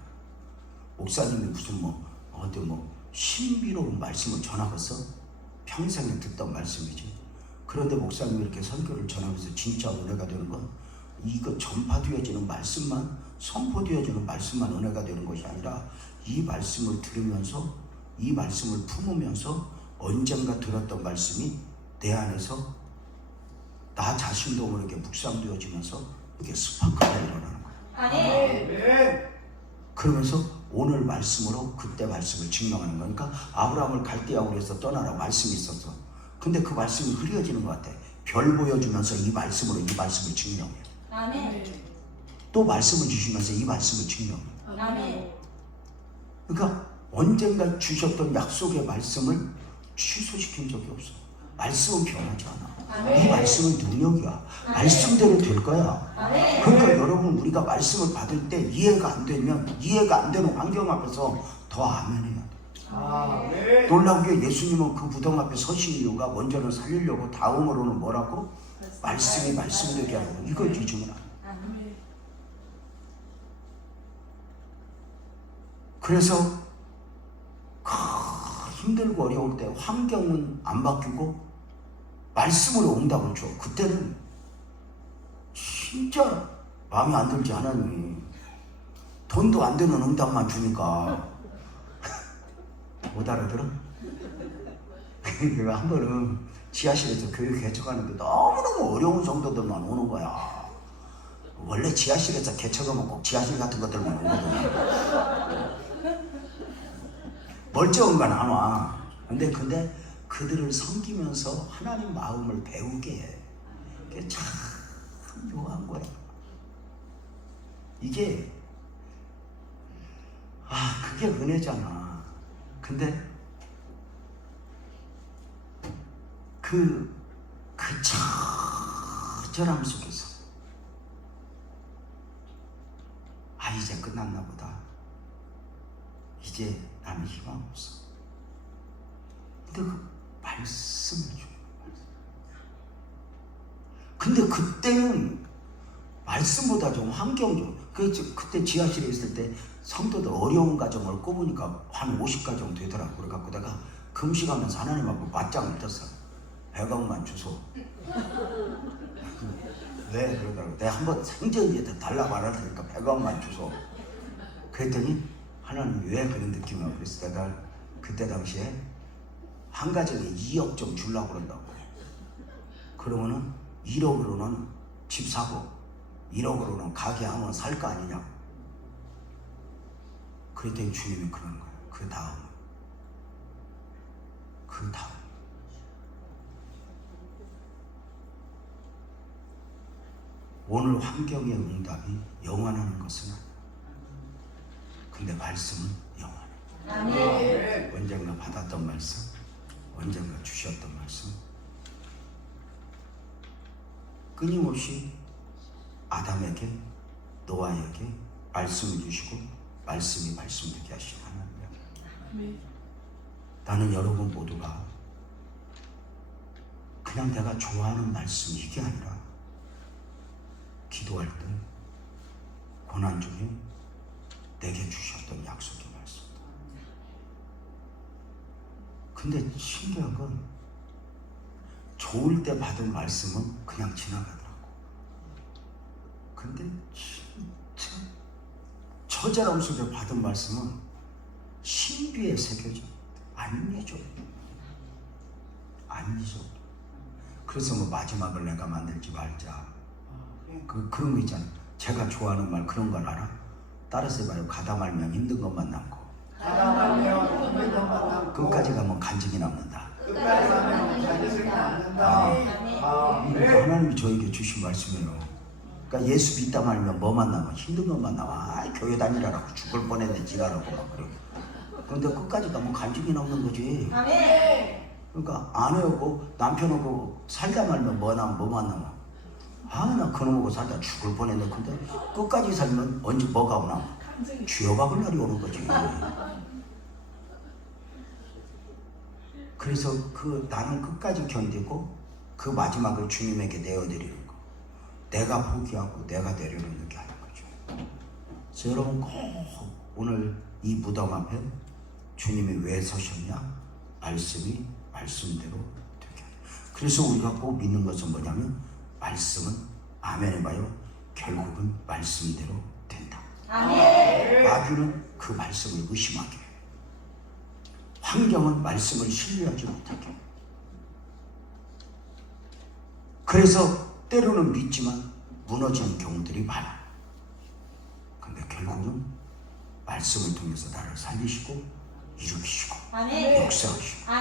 목사님이 무슨 신비로운 말씀을 전하겠어? 평생에 듣던 말씀이지. 그런데 목사님이 이렇게 설교를 전하면서 진짜 은혜가 되는 건 이거 전파되어지는 말씀만, 선포되어지는 말씀만 은혜가 되는 것이 아니라 이 말씀을 들으면서 이 말씀을 품으면서 언젠가 들었던 말씀이 내 안에서 나 자신도 모르게 묵상되어지면서 이게 스파크가 일어나는 거야. 그러면서 오늘 말씀으로 그때 말씀을 증명하는 거니까 아브라함을 갈대아우르에서 떠나라고 말씀이 있었어. 근데 그 말씀이 흐려지는 것 같아. 별 보여주면서 이 말씀으로 이 말씀을 증명해. 또 말씀을 주시면서 이 말씀을 증명해. 그러니까 언젠가 주셨던 약속의 말씀을 취소시킨 적이 없어. 말씀은 변하지 않아. 이 말씀은 능력이야. 말씀대로 될 거야. 그러니까 여러분 우리가 말씀을 받을 때 이해가 안 되면 이해가 안 되는 환경 앞에서 더 아멘 해야 돼. 아멘. 놀라운 게 예수님은 그 무덤 앞에 서신 이유가 원전을 살리려고, 다음으로는 뭐라고? 말씀이 말씀되게 하고, 이걸 기준으로. 그래서 힘들고 어려울 때 환경은 안 바뀌고 말씀으로 응답을 줘. 그때는 진짜 마음에 안 들지, 하나님이. 돈도 안 되는 응답만 주니까. 못 알아들어? 내가 한 번은 지하실에서 교육 개척하는데 너무너무 어려운 성도들만 오는 거야. 원래 지하실에서 개척하면 꼭 지하실 같은 것들만 오거든. 멀쩡한 건 안 와. 근데 그들을 섬기면서 하나님 마음을 배우게 해. 그게 참 묘한 거야. 이게 그게 은혜잖아. 근데 그 처절함 속에서 이제 끝났나 보다. 이제 나는 희망 없어. 근데 그 말씀을 줘요. 근데 그때는 말씀보다 좀 환경 좀. 그때 지하실에 있을 때 성도들 어려운 가정을 꼽으니까 한 50가정 되더라고. 그래갖고 내가 금식하면서 하나님하고 맞짱을 떴어. 100억만 주소. 왜? 그러더라고. 내가 한번 생전에 달라고 안 할 테니까 100억만 주소. 그랬더니 하나님 왜 그런 느낌이야? 그래서 내가 그때 당시에 한 가정에 2억 좀 주려고 그런다고. 그러면은 1억으로는 집 사고 1억으로는 가게 한번 살 거 아니냐고. 그랬더니 주님이 그러는 거야. 그 다음 오늘 환경의 응답이 영원하는 것은 아니야. 근데 말씀은 영원해. 아멘. 언젠가 받았던 말씀, 언젠가 주셨던 말씀, 끊임없이 아담에게, 노아에게 말씀을 주시고 말씀이 말씀되게 하신 하나님이야. 나는 여러분 모두가 그냥 내가 좋아하는 말씀 이게 아니라 기도할 때 고난 중에 내게 주셨던 약속의 말씀이다. 근데 신기한 건 좋을 때 받은 말씀은 그냥 지나가더라고. 근데 진짜 처절함 속에 받은 말씀은 신비에 새겨져. 안 잊어. 그래서 뭐 마지막을 내가 만들지 말자. 그런 거 있잖아. 제가 좋아하는 말 그런 걸 알아? 따라서 해봐요. 가다 말면 힘든 것만 남고 가다 말면 힘든 것만 남고 끝까지 가면 간증이 남는다. 끝까지 가면 간증이 남는다. 그러니까 하나님이 저에게 주신 말씀이에요. 그러니까 예수 믿다 말면 뭐만 남아? 힘든 것만 남아. 교회 다니라고 죽을 뻔했네 지라라고 막 그러고. 그런데 끝까지 가면 간증이 남는 거지. 그러니까 아내하고 남편하고 살다 말면 뭐만 남아? 나 그놈하고 살다 죽을 뻔했네. 근데 끝까지 살면 언제 뭐가 오나? 쥐어박을 날이 오는 거지. 그래서 나는 끝까지 견디고 그 마지막을 주님에게 내어드리는 거. 내가 포기하고 내가 내려놓는 게 하는 거죠. 그래서 여러분 꼭 오늘 이 무덤 앞에 주님이 왜 서셨냐? 말씀이 말씀대로 되게. 그래서 우리가 꼭 믿는 것은 뭐냐면 말씀은 아멘 해봐요. 결국은 말씀대로 된다. 아멘. 마귀는 그 말씀을 의심하게 해요. 환경은 말씀을 신뢰하지 못하게 해요. 그래서 때로는 믿지만 무너지는 경우들이 많아. 근데 결국은 말씀을 통해서 나를 살리시고 일으키시고 역사하시고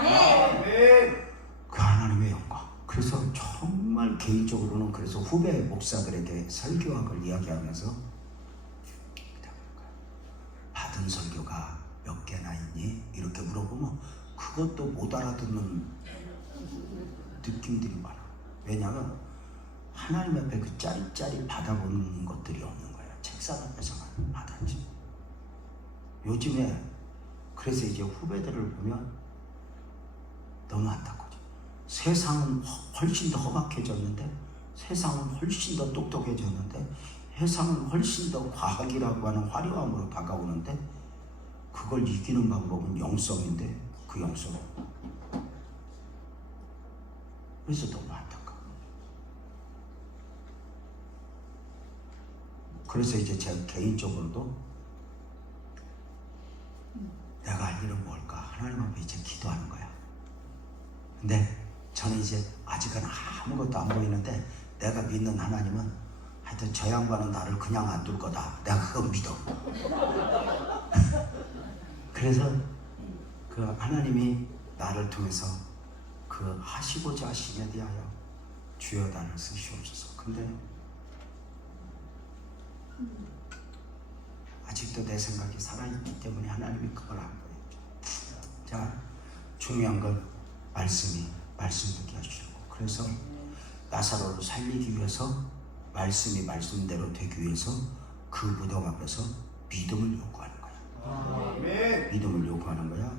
그 하나님의 영광. 그래서 정말 개인적으로는 그래서 후배 목사들에게 설교학을 이야기하면서 받은 설교가 몇 개나 있니? 이렇게 물어보면 그것도 못 알아듣는 느낌들이 많아. 왜냐하면 하나님 앞에 그 짜릿짜릿 받아보는 것들이 없는 거야. 책상 앞에서만 받았지. 요즘에 그래서 이제 후배들을 보면 너무 안타까워져. 세상은 훨씬 더 험악해졌는데, 세상은 훨씬 더 똑똑해졌는데, 세상은 훨씬 더 과학이라고 하는 화려함으로 다가오는데, 그걸 이기는 방법은 영성인데 그 영성은. 그래서 너무 안타까워. 그래서 이제 제가 개인적으로도 내가 할 일은 뭘까? 하나님 앞에 이제 기도하는 거야. 근데 저는 이제 아직은 아무것도 안 보이는데, 내가 믿는 하나님은 하여튼 저 양반은 나를 그냥 안 둘 거다. 내가 그거 믿어. 그래서 그 하나님이 나를 통해서 그 하시고자 하심에 대하여 주여 나를 쓰시옵소서. 근데 아직도 내 생각이 살아있기 때문에 하나님이 그걸 안 보여줘. 자, 중요한 건 말씀 듣게 하시고, 그래서 나사로를 살리기 위해서, 말씀이 말씀대로 되기 위해서 그 무덤 앞에서 믿음을 요구하는 거야. 아멘. 믿음을 요구하는 거야.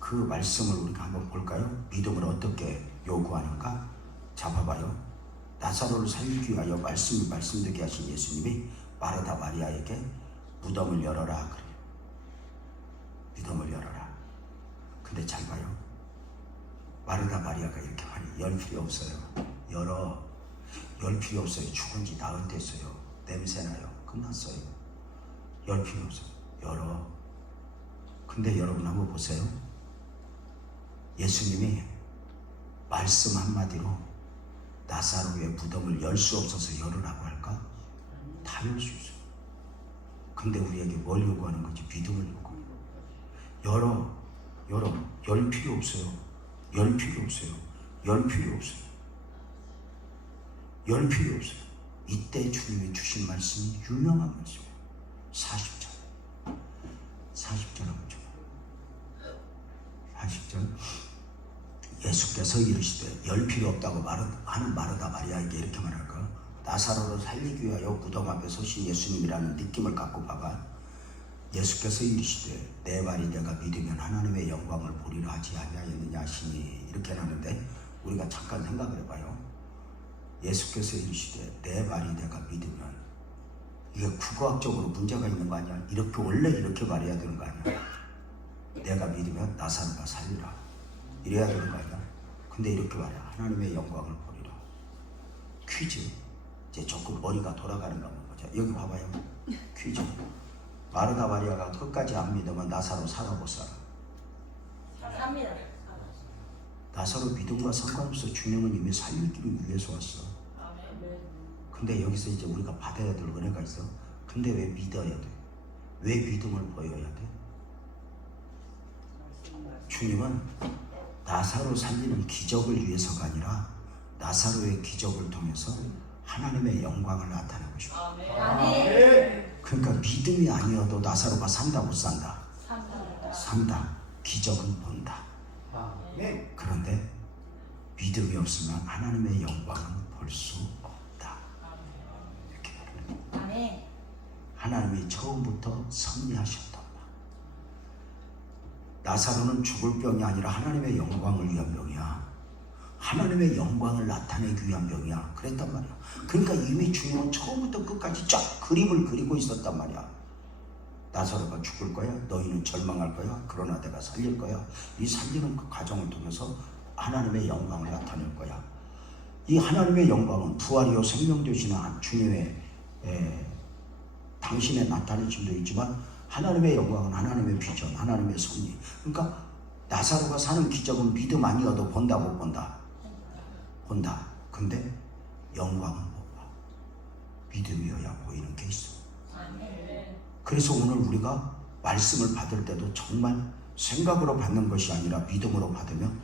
그 말씀을 우리가 한번 볼까요? 믿음을 어떻게 요구하는가? 자, 봐봐요. 나사로를 살리기 위하여 말씀이 말씀되게 하신 예수님이 마르다 마리아에게 무덤을 열어라 그래요. 무덤을 열어라. 근데 잘 봐요. 마르다 마리아가 이렇게 말해. 열 필요 없어요. 열 필요 없어요. 죽은 지 나흘 됐어요. 냄새나요. 끝났어요. 열 필요 없어요. 열어. 근데 여러분 한번 보세요. 예수님이 말씀 한마디로 나사로의 무덤을 열 수 없어서 열으라고 할까? 다 열 수 있어요. 근데 우리에게 뭘 요구하는 거지? 믿음을 요구하는 거예요. 열어. 열 필요 없어요. 열 필요 없어요. 열 필요 없어요. 열 필요 없어요. 이때 주님이 주신 말씀이 유명한 말씀이에요. 40절. 40절 한번 줘. 40절. 예수께서 이르시되 열 필요 없다고 하는 마르다 마리아에게 이렇게 말할까? 나사로를 살리기 위하여 무덤 앞에 서신 예수님이라는 느낌을 갖고 봐봐. 예수께서 이르시되 내 말이 내가 믿으면 하나님의 영광을 보리라 하지 아니하였느냐 하시니, 이렇게 하는데 우리가 잠깐 생각을 해봐요. 예수께서 이르시되 내 말이 내가 믿으면, 이게 국어학적으로 문제가 있는 거 아니야? 이렇게 원래 이렇게 말해야 되는 거 아니야? 내가 믿으면 나사로가 살리라 이래야 되는 거 아니야? 근데 이렇게 말해. 하나님의 영광을 보리라. 퀴즈. 이제 조금 머리가 돌아가는 거 한번 보자. 여기 봐봐요. 퀴즈. 마르다 마리아가 끝까지 안 믿으면 나사로 살아못 살아? 삽니다. 나사로 믿음과 상관없어. 주님은 이미 살리기를 위해서 왔어. 근데 여기서 이제 우리가 받아야 될 은혜가 있어. 근데 왜 믿어야 돼? 왜 믿음을 보여야 돼? 주님은 나사로 살리는 기적을 위해서가 아니라 나사로의 기적을 통해서 하나님의 영광을 나타내고 싶어. 아멘. 그러니까 믿음이 아니어도 나사로가 산다 못 산다? 삽니다. 산다. 기적은 본다. 아멘. 그런데 믿음이 없으면 하나님의 영광은 볼 수 없다. 이렇게 말합니다. 아멘. 하나님이 처음부터 섭리하셨다. 나사로는 죽을 병이 아니라 하나님의 영광을 위한 병이야. 하나님의 영광을 나타내기 위한 병이야. 그랬단 말이야. 그러니까 이미 주님은 처음부터 끝까지 쫙 그림을 그리고 있었단 말이야. 나사로가 죽을 거야. 너희는 절망할 거야. 그러나 내가 살릴 거야. 이 살리는 그 과정을 통해서 하나님의 영광을 나타낼 거야. 이 하나님의 영광은 부활이요 생명 되시는 주님의 당신의 나타내심도 있지만, 하나님의 영광은 하나님의 비전, 하나님의 섭리. 그러니까 나사로가 사는 기적은 믿음 아니어도 본다 못 본다? 본다. 근데 영광은 못 봐. 믿음이어야 보이는 게 있어. 그래서 오늘 우리가 말씀을 받을 때도 정말 생각으로 받는 것이 아니라 믿음으로 받으면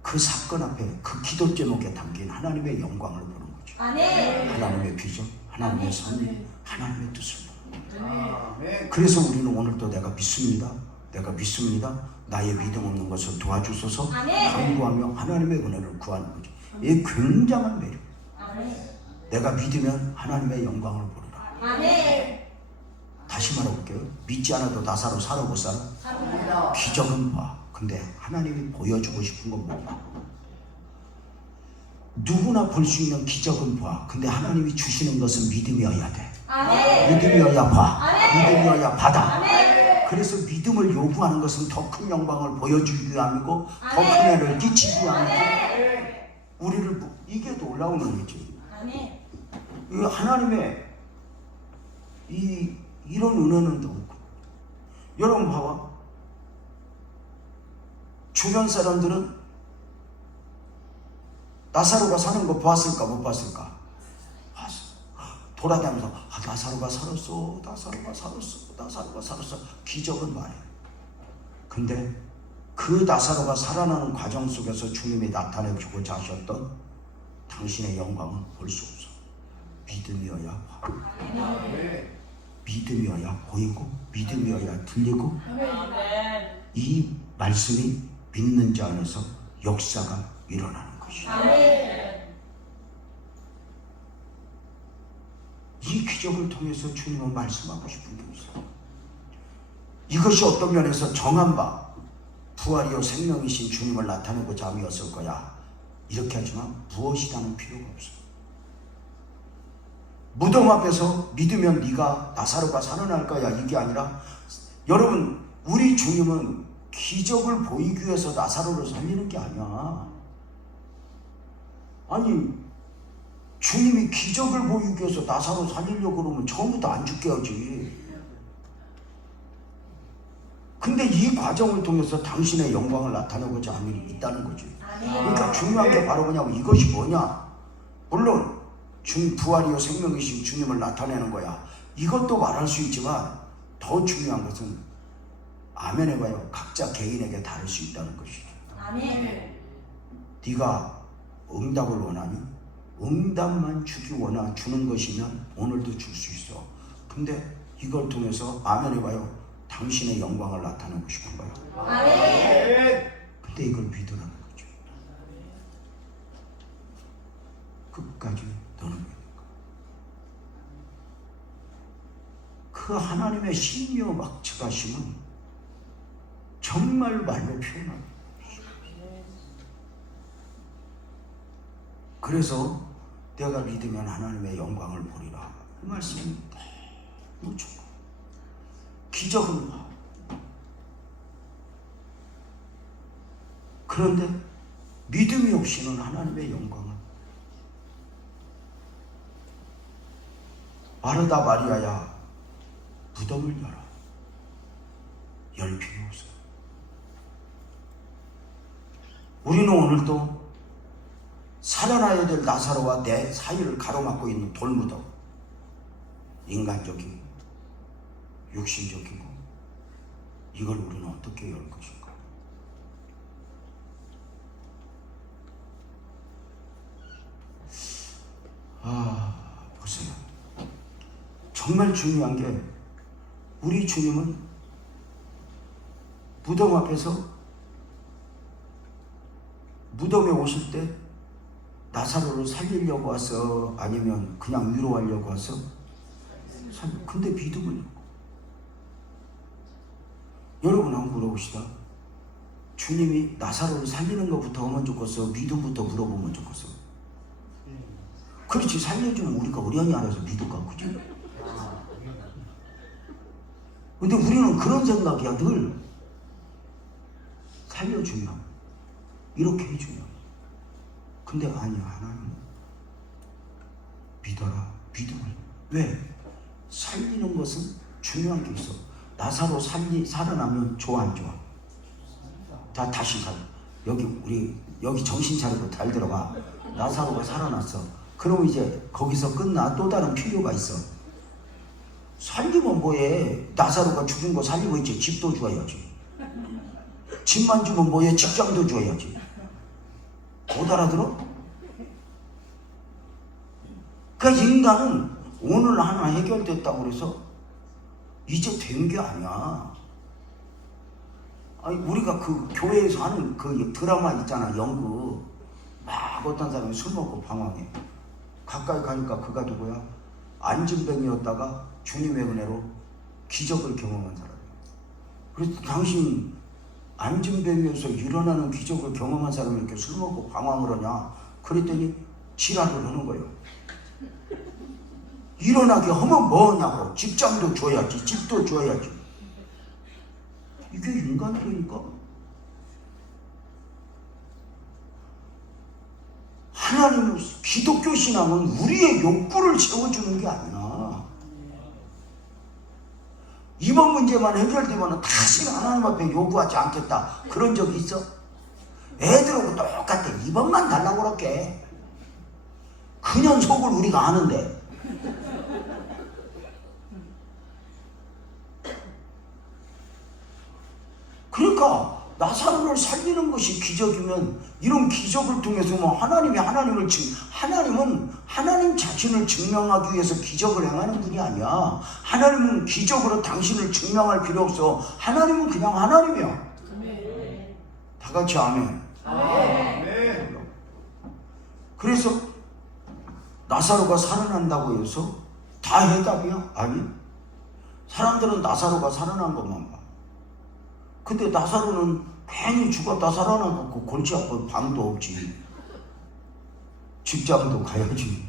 그 사건 앞에 그 기도 제목에 담긴 하나님의 영광을 보는 거죠. 하나님의 비전, 하나님의 섭리, 하나님의 뜻을 보는 거죠. 아멘. 그래서 우리는 오늘도 내가 믿습니다. 나의 믿음 없는 것을 도와주소서 간구하며 하나님의 은혜를 구하는 거죠. 이 굉장한 매력. 내가 믿으면 하나님의 영광을 보리라. 다시 말해볼게요. 믿지 않아도 나사로 살아 못 살아? 삽니다. 기적은 봐. 근데 하나님이 보여주고 싶은 건 뭐야? 누구나 볼 수 있는 기적은 봐. 근데 하나님이 주시는 것은 믿음이어야 돼. 아멘. 믿음이어야 봐. 아멘. 믿음이어야 받아. 아멘. 그래서 믿음을 요구하는 것은 더 큰 영광을 보여주기 위함이고 더 큰 아멘. 애를 끼치기 위함이고 아멘. 우리를 이게 놀라운 거지. 아멘. 이 하나님의 이런 은혜는 없고 여러분 봐봐. 주변 사람들은 나사로가 사는 거 봤을까 못 봤을까? 봤어. 돌아다니면서 나사로가 살았어. 나사로가 살았어. 나사로가 살았어. 기적은 말해. 근데 그 나사로가 살아나는 과정 속에서 주님이 나타내주고자 하셨던 당신의 영광은 볼 수 없어. 믿음이어야 봐. 아멘. 믿음이어야 보이고 믿음이어야 들리고 아멘. 이 말씀이 믿는 자 안에서 역사가 일어나는 것이야. 아멘. 이 기적을 통해서 주님은 말씀하고 싶은 게 있어요. 이것이 어떤 면에서 정한 바 부활이요 생명이신 주님을 나타내고자 함이었을 거야. 이렇게 하지만 무엇이라는 필요가 없어. 무덤 앞에서 믿으면 네가 나사로가 살아날 거야 이게 아니라 여러분 우리 주님은 기적을 보이기 위해서 나사로를 살리는 게 아니야. 아니 주님이 기적을 보이기 위해서 나사로 살리려고 그러면 처음부터 안 죽게 하지. 근데 이 과정을 통해서 당신의 영광을 나타내고자 함이 있다는 거지. 그러니까 중요한 게 바로 뭐냐면 이것이 뭐냐. 물론 부활이요 생명이신 주님을 나타내는 거야. 이것도 말할 수 있지만 더 중요한 것은 아멘 해봐요. 각자 개인에게 다를 수 있다는 것이죠. 아멘. 네가 응답을 원하니 응답만 주는 것이면 오늘도 줄 수 있어. 근데 이걸 통해서 아멘 해봐요. 당신의 영광을 나타내고 싶은 거야. 아멘. 근데 이걸 믿으라는 거죠. 끝까지 너는 믿는 거. 그 하나님의 신묘 막측하심은 정말 말로 표현합니다. 그래서 내가 믿으면 하나님의 영광을 보리라. 그 말씀이 너무 좋고 기적은 봐. 그런데 믿음이 없이는 하나님의 영광은 마르다 마리아야 무덤을 열어. 열 필요 없어. 우리는 오늘도 살아나야 될 나사로와 내 사이를 가로막고 있는 돌무덤, 인간적이고 육신적이고 이걸 우리는 어떻게 열 것인가? 보세요. 정말 중요한 게 우리 주님은 무덤 앞에서 무덤에 오실 때 나사로를 살리려고 왔어? 아니면 그냥 위로하려고 왔어? 근데 믿음을 여러분 한번 물어봅시다. 주님이 나사로를 살리는 것부터 하면 좋겠어? 믿음부터 물어보면 좋겠어? 그렇지. 살려주면 우리가 어련히 알아서 믿을까? 그지? 근데 우리는 그런 생각이야. 늘 살려주면 이렇게 해주면. 근데 아니야. 하나님은 믿어라. 믿음을. 왜? 살리는 것은 중요한 게 있어. 나사로 살아나면 좋아 안 좋아? 자, 다시 가. 여기 정신 차리고 잘 들어봐. 나사로가 살아났어. 그럼 이제 거기서 끝나? 또 다른 필요가 있어. 살리면 뭐해? 나사로가 죽은 거 살리고 있지. 집도 줘야지. 집만 주면 뭐해? 직장도 줘야지. 못 알아들어? 그러니까 인간은 오늘 하나 해결됐다고 그래서 이제 된 게 아니야. 아니, 우리가 그 교회에서 하는 그 드라마 있잖아. 연극. 막 어떤 사람이 술 먹고 방황해. 가까이 가니까 그가 누구야? 안진뱅이였다가 주님의 은혜로 기적을 경험한 사람이에요. 그래서 당신 안진뱅이에서 일어나는 기적을 경험한 사람이 이렇게 술 먹고 방황을 하냐? 그랬더니 지랄을 하는 거예요. 일어나게 하면 뭐냐고. 직장도 줘야지, 집도 줘야지. 이게 인간이니까. 하나님은 기독교 신앙은 우리의 욕구를 채워주는 게 아니야. 이번 문제만 해결되면 다시는 하나님 앞에 요구하지 않겠다. 그런 적 있어? 애들하고 똑같아. 이번만 달라고 그럴게. 그년 속을 우리가 아는데. 그러니까 나사로를 살리는 것이 기적이면 이런 기적을 통해서 뭐 하나님은 하나님 자신을 증명하기 위해서 기적을 행하는 분이 아니야. 하나님은 기적으로 당신을 증명할 필요 없어. 하나님은 그냥 하나님이야. 다 같이 아멘. 그래서 나사로가 살아난다고 해서 다 해답이야? 아니. 사람들은 나사로가 살아난 것만 봐. 근데 나사로는 괜히 죽었다 살아나고 골치 아픈 방도 없지. 직장도 가야지.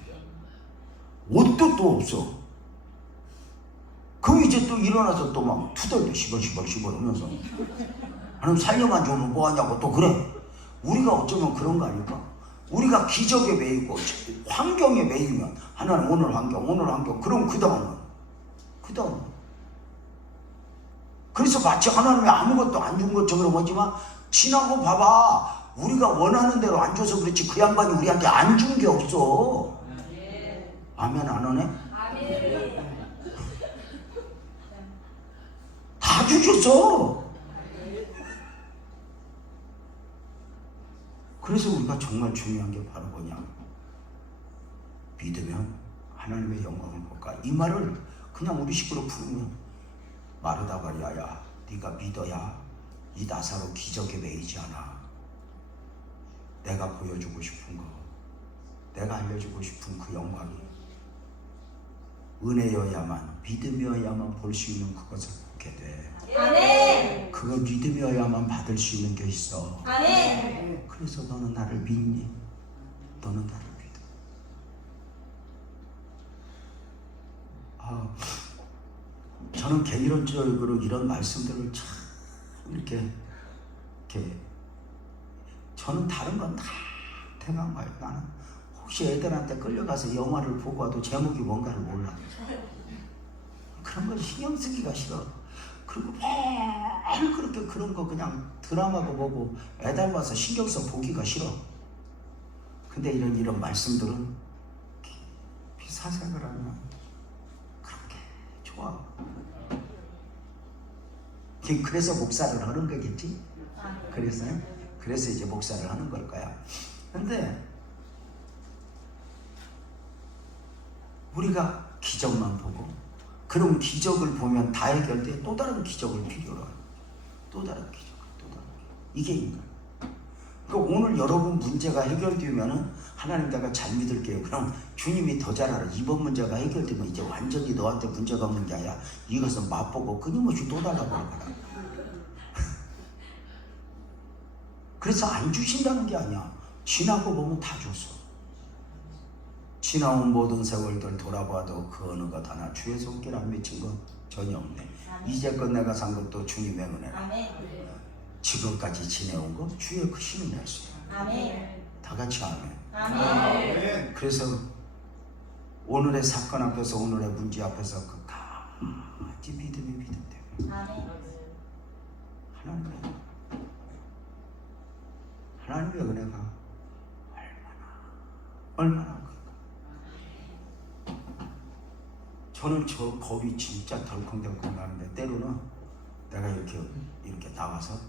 옷도 또 없어. 그럼 이제 또 일어나서 또 막 투덜대 시벌시벌 하면서 하나님 살려만 주면 뭐하냐고 또 그래. 우리가 어쩌면 그런 거 아닐까? 우리가 기적에 매이고 환경에 매이면 하나님 오늘 환경 그럼 그 다음은 그래서 마치 하나님이 아무것도 안 준 것처럼 보지만 지나고 봐봐. 우리가 원하는 대로 안 줘서 그렇지 그 양반이 우리한테 안 준 게 없어. 아멘 안 하네? 다 주셨어. 그래서 우리가 정말 중요한 게 바로 뭐냐? 믿으면 하나님의 영광을 볼까? 이 말을 그냥 우리 식으로 부르면 마르다바리아야, 네가 믿어야 이 나사로 기적에 매이지 않아. 내가 보여주고 싶은 거, 내가 알려주고 싶은 그 영광이 은혜여야만, 믿음이어야만 볼 수 있는 그것을 보게 돼. 아멘. 그거 믿음이어야만 받을 수 있는 게 있어. 아멘. 그래서 너는 나를 믿니? 너는 나를 믿어. 저는 개인적으로 이런 말씀들을 참 이렇게 저는 다른 건 다 대강 말고 나는 혹시 애들한테 끌려가서 영화를 보고 와도 제목이 뭔가를 몰라. 그런 걸 신경 쓰기가 싫어. 그리고 매일 그렇게 그런 거 그냥 드라마도 보고 애 닮아서 신경 써 보기가 싫어. 근데 이런 말씀들은 깊이 사색을 하면 그렇게 좋아. 그래서 목사를 하는 거겠지? 그래서 이제 목사를 하는 걸 거야. 근데 우리가 기적만 보고 그럼 기적을 보면 다 해결돼. 또 다른 기적을 필요로 하는 또 다른 기적. 이게 인간. 그러니까 오늘 여러분 문제가 해결되면은 하나님 내가 잘 믿을게요. 그럼 주님이 더 잘 알아. 이번 문제가 해결되면 이제 완전히 너한테 문제가 없는 게 아니라 이것은 맛보고 끊임없이 또 달라고 할 거야. 그래서 안 주신다는 게 아니야. 지나고 보면 다 줬어. 지나온 모든 세월들 돌아봐도 그 어느 것 하나 주의 손길 안 미친 건 전혀 없네. 이제껏 내가 산 것도 주님의 은혜라. 아멘. 지금까지 지내온 것 주의 크신 은혜였어요. 아멘. 다 같이 아멘. 아멘. 그래서 오늘의 사건 앞에서 오늘의 문제 앞에서 끝까지 믿음이 믿음대로 아멘. 하나님의 은혜가 얼마나 큰가. 저는 저 겁이 진짜 덜컹덜컹 나는데 때로는 내가 이렇게 나와서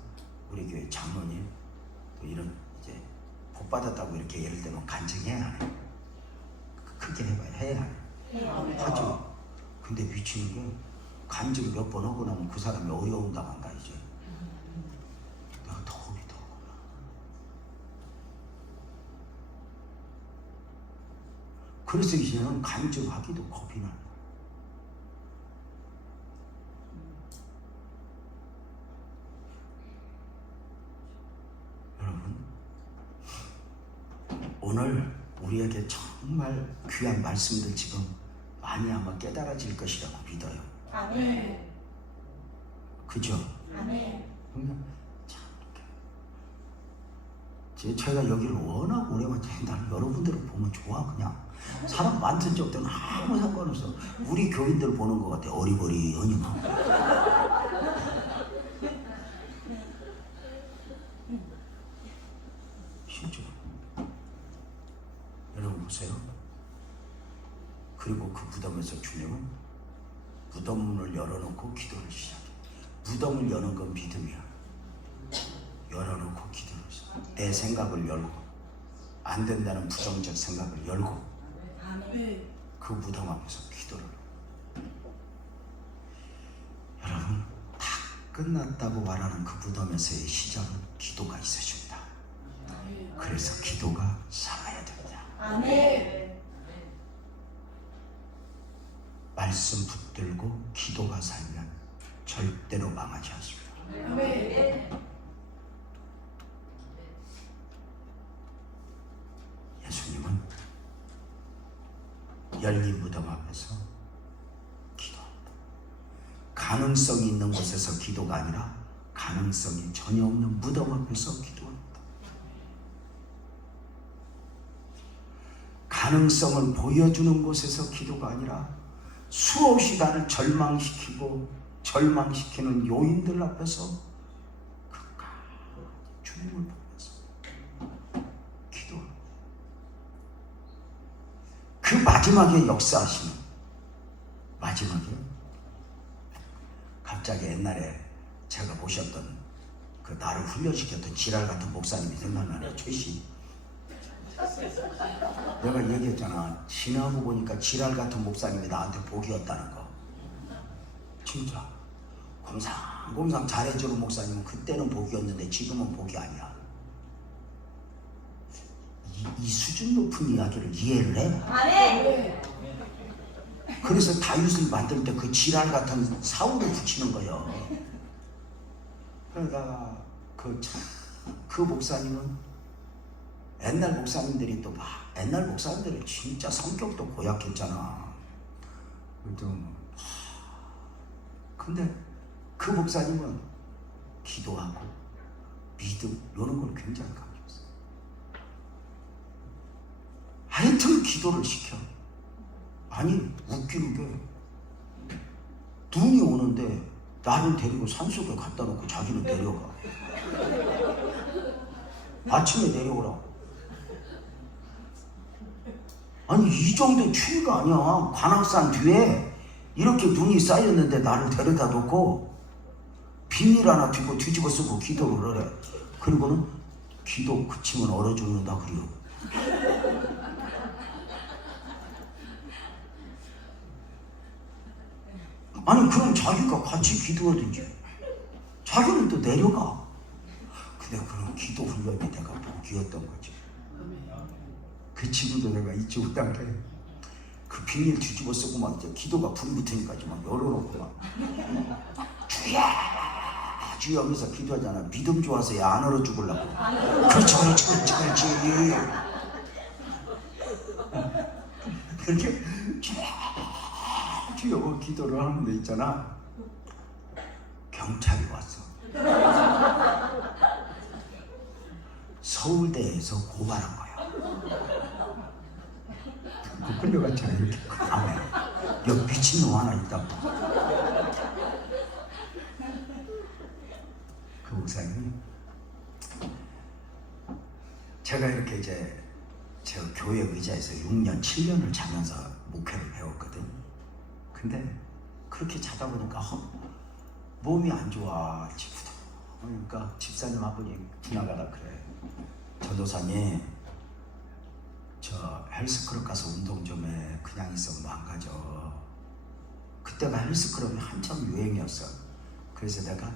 우리 교회 장로님 또 이런 이제 복 받았다고 이렇게 예를 들면 간증해야 하네. 크게 해야 하네. 하죠. 근데 미치는 게 간증 몇 번 하고 나면 그 사람이 어려움 당한다 이제. 내가 더 겁이 더. 그래서 이제는 간증하기도 겁이 나. 오늘 우리에게 정말 귀한 말씀들 지금 많이 아마 깨달아질 것이라고 믿어요. 아멘. 그죠? 아멘. 참 이렇게 제가 여기를 워낙 오래 왔는데 나는 여러분들을 보면 좋아. 그냥 사람 많든 적든 아무 상관없어. 우리 교인들 보는 것 같아. 어리버리하니 뭐. 진짜 여러분 보세요. 그리고 그 무덤에서 주님은 무덤 문을 열어놓고 기도를 시작해. 무덤을 여는 건 믿음이야. 열어놓고 기도를 시작해. 내 생각을 열고, 안 된다는 부정적 생각을 열고, 아멘. 그 무덤 앞에서 기도를. 여러분, 다 끝났다고 말하는 그 무덤에서의 시작은 기도가 있으십니다. 그래서 기도가 살아야 됩니다. 아멘. 말씀 붙들고 기도가 살면 절대로 망하지 않습니다. 아멘. 예수님은 열린 무덤 앞에서 기도한다. 가능성이 있는 곳에서 기도가 아니라 가능성이 전혀 없는 무덤 앞에서 기도한다. 가능성을 보여주는 곳에서 기도가 아니라 수없이 나를 절망시키는 요인들 앞에서 끝까지 주님을 보면서 기도합니다. 그 마지막에 역사하시는, 마지막에 갑자기 옛날에 제가 보셨던 그 나를 훈련시켰던 지랄 같은 목사님이 생각나네요. 최씨. 내가 얘기했잖아. 지나고 보니까 지랄 같은 목사님이 나한테 복이었다는 거. 진짜 곰상곰상 잘해주는 목사님은 그때는 복이었는데 지금은 복이 아니야. 이 수준 높은 이야기를 이해를 해? 아멘. 그래서 다윗을 만들 때 그 지랄 같은 사울을 붙이는 거예요. 그러다가 그 목사님은 옛날 목사님들이 또 막 옛날 목사님들이 진짜 성격도 고약했잖아. 근데 그 목사님은 기도하고 믿음 이런 걸 굉장히 강조했어요. 하여튼 기도를 시켜. 아니 웃기는 게 눈이 오는데 나를 데리고 산속에 갖다 놓고 자기는 내려가. 아침에 내려오라고. 아니 이 정도 추위가 아니야. 관악산 뒤에 이렇게 눈이 쌓였는데 나를 데려다 놓고 비닐 하나 들고 뒤집어 쓰고 기도를 해. 그리고는 기도 그치면 얼어 죽는다 그래요. 아니 그럼 자기가 같이 기도하든지. 자기는 또 내려가. 근데 그런 기도 훈련이 내가 복이었던 거지. 그 친구도 내가 잊지 못하게 그 비닐 뒤집어 쓰고 막 이제 기도가 불 붙으니까 막 열어놓고 막 주야 주야 하면서 기도하잖아. 믿음 좋아서 야 안 얼어 죽으려고. 그렇지 그렇게 주여 기도를 하는 데 있잖아. 경찰이 왔어. 서울대에서 고발한 거야. 그 끌려갔잖아. 이렇게 강해. 여기 미친놈 하나 있다고. 그 목사님이 제가 이렇게 이제 제가 교회 의자에서 6년 7년을 자면서 목회를 배웠거든. 근데 그렇게 자다 보니까 몸이 안 좋아. 그러니까 집사님 아버님 지나가다 그래. 전도사님 저 헬스클럽 가서 운동 좀 해. 그냥 있으면 망가져. 그때가 헬스클럽이 한참 유행이었어. 그래서 내가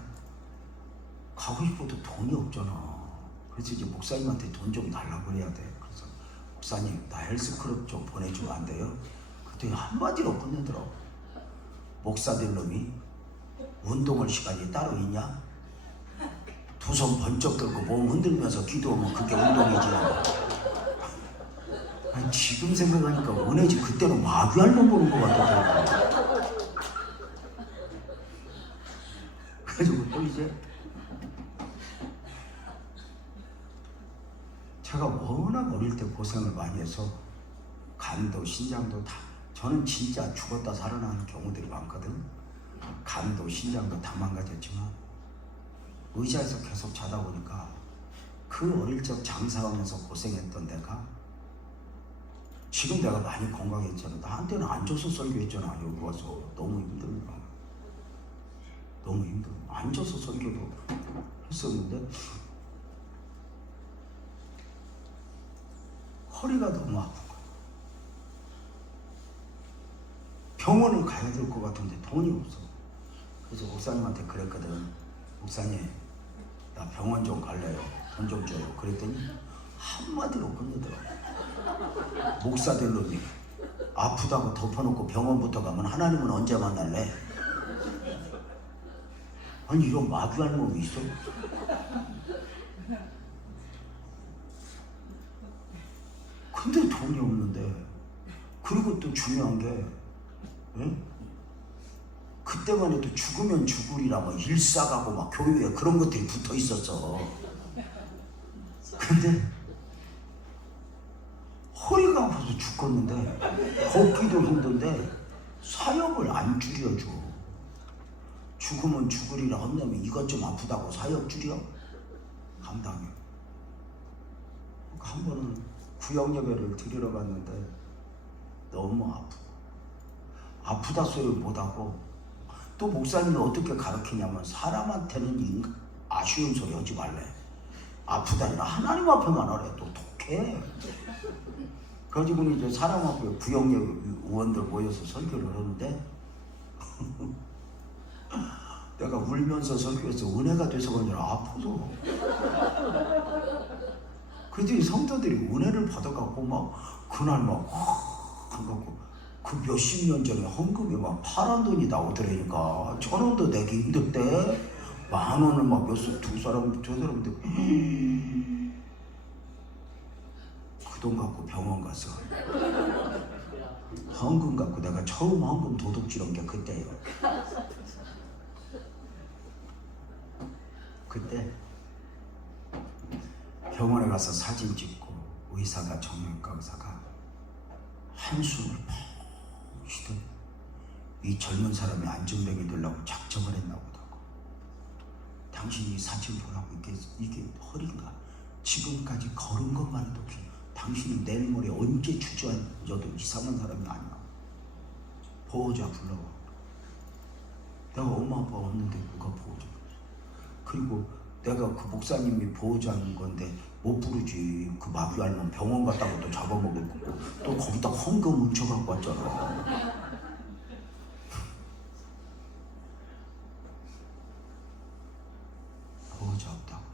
가고 싶어도 돈이 없잖아. 그래서 이제 목사님한테 돈 좀 달라고 해야 돼. 그래서 목사님 나 헬스클럽 좀 보내주면 안 돼요? 그랬더니 한마디로 끝내더라고. 목사들 놈이 운동할 시간이 따로 있냐? 두 손 번쩍 들고 몸 흔들면서 기도하면 그게 운동이지. 아니, 지금 생각하니까 은혜지 그때는 마귀알만 보는 것 같더라고. 그래가지고 또 이제 제가 워낙 어릴 때 고생을 많이 해서 간도 신장도 다, 저는 진짜 죽었다 살아나는 경우들이 많거든. 간도 신장도 다 망가졌지만 의자에서 계속 자다 보니까 그 어릴 적 장사하면서 고생했던 내가 지금 내가 많이 건강했잖아. 나한테는 앉아서 설교했잖아. 여기 와서 너무 힘들어. 너무 힘들어. 앉아서 설교도 했었는데 허리가 너무 아픈 거야. 병원을 가야 될 것 같은데 돈이 없어. 그래서 목사님한테 그랬거든. 목사님, 나 병원 좀 갈래요. 돈 좀 줘요. 그랬더니 한마디로 끝내더라고. 목사 될 놈이 아프다고 덮어놓고 병원부터 가면 하나님은 언제 만날래? 아니 이런 마귀한 놈이 있어? 근데 돈이 없는데. 그리고 또 중요한 게 응? 그때만 해도 죽으면 죽으리라 뭐 일사가고 막 교회에 그런 것들이 붙어 있었어. 근데 허리가 아파서 죽겠는데 걷기도 힘든데 사역을 안 줄여줘. 죽으면 죽으리라 한다면 이것 좀 아프다고 사역 줄여? 감당해. 한 번은 구역예배를 드리러 갔는데 너무 아프다 소리 못하고, 또 목사님이 어떻게 가르치냐면 사람한테는 아쉬운 소리 하지 말래. 아프다니라 하나님 앞에만 하래. 또 독해. 그래가지고 이제 사람 앞에 구역예배 의원들 모여서 설교를 하는데 내가 울면서 설교해서 은혜가 돼서 그런 줄 아파서. 그랬더니 성도들이 은혜를 받아갖고 막 그날 막 한갖고 그 몇십 년 전에 헌금이 막 파란 돈이 나오더라니까. 1,000원도 내기 힘들 때 10,000원을 막 두 사람인데 그 돈 갖고 병원 가서 헌금 갖고 내가 처음 헌금 도둑질한 게 그때예요. 그때 병원에 가서 사진 찍고 의사가 정형외과 의사가 한숨을 푹 쉬더니 이 젊은 사람이 안전병이 되려고 작정을 했나 보다고. 당신이 이 사진 보라고 이게 허리인가? 지금까지 걸은 것만 해도 당신이 내일 모레 언제 주저앉아도 이상한 사람이 아니야. 보호자 불러와. 내가 엄마 아빠 없는데 누가 보호자? 그리고 내가 그 목사님이 보호자인 건데 못 부르지. 그 마귀 알면 병원 갔다고 또 잡아먹을 거고 또 거기다 헌금 뭉쳐갖고 왔잖아. 보호자 없다고.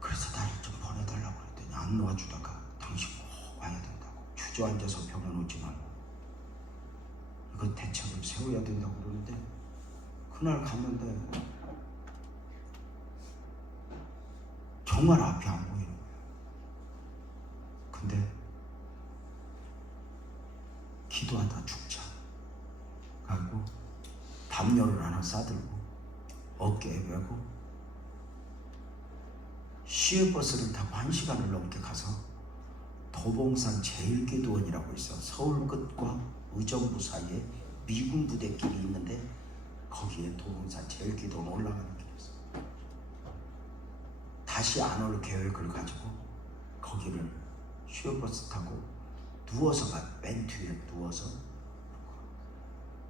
그래서 나를 좀 보내달라고 그랬더니 안 놓아주다가 당신 꼭 와야 된다고. 주저앉아서 병원 오지 말고 이거 대책을 세워야 된다고 그러는데 그날 갔는데 정말 앞이 안 보이는 거예요. 근데 기도하다 죽자 하고 담요를 하나 싸들고 어깨에 메고 시외버스를 타고 1시간을 넘게 가서 도봉산 제일기도원이라고 있어. 서울 끝과 의정부 사이에 미군 부대길이 있는데 거기에 도봉산 제일기도원 올라가는 길이었어. 다시 안 올 계획을 가지고 거기를 시외버스 타고 누워서 가. 맨 뒤에 누워서.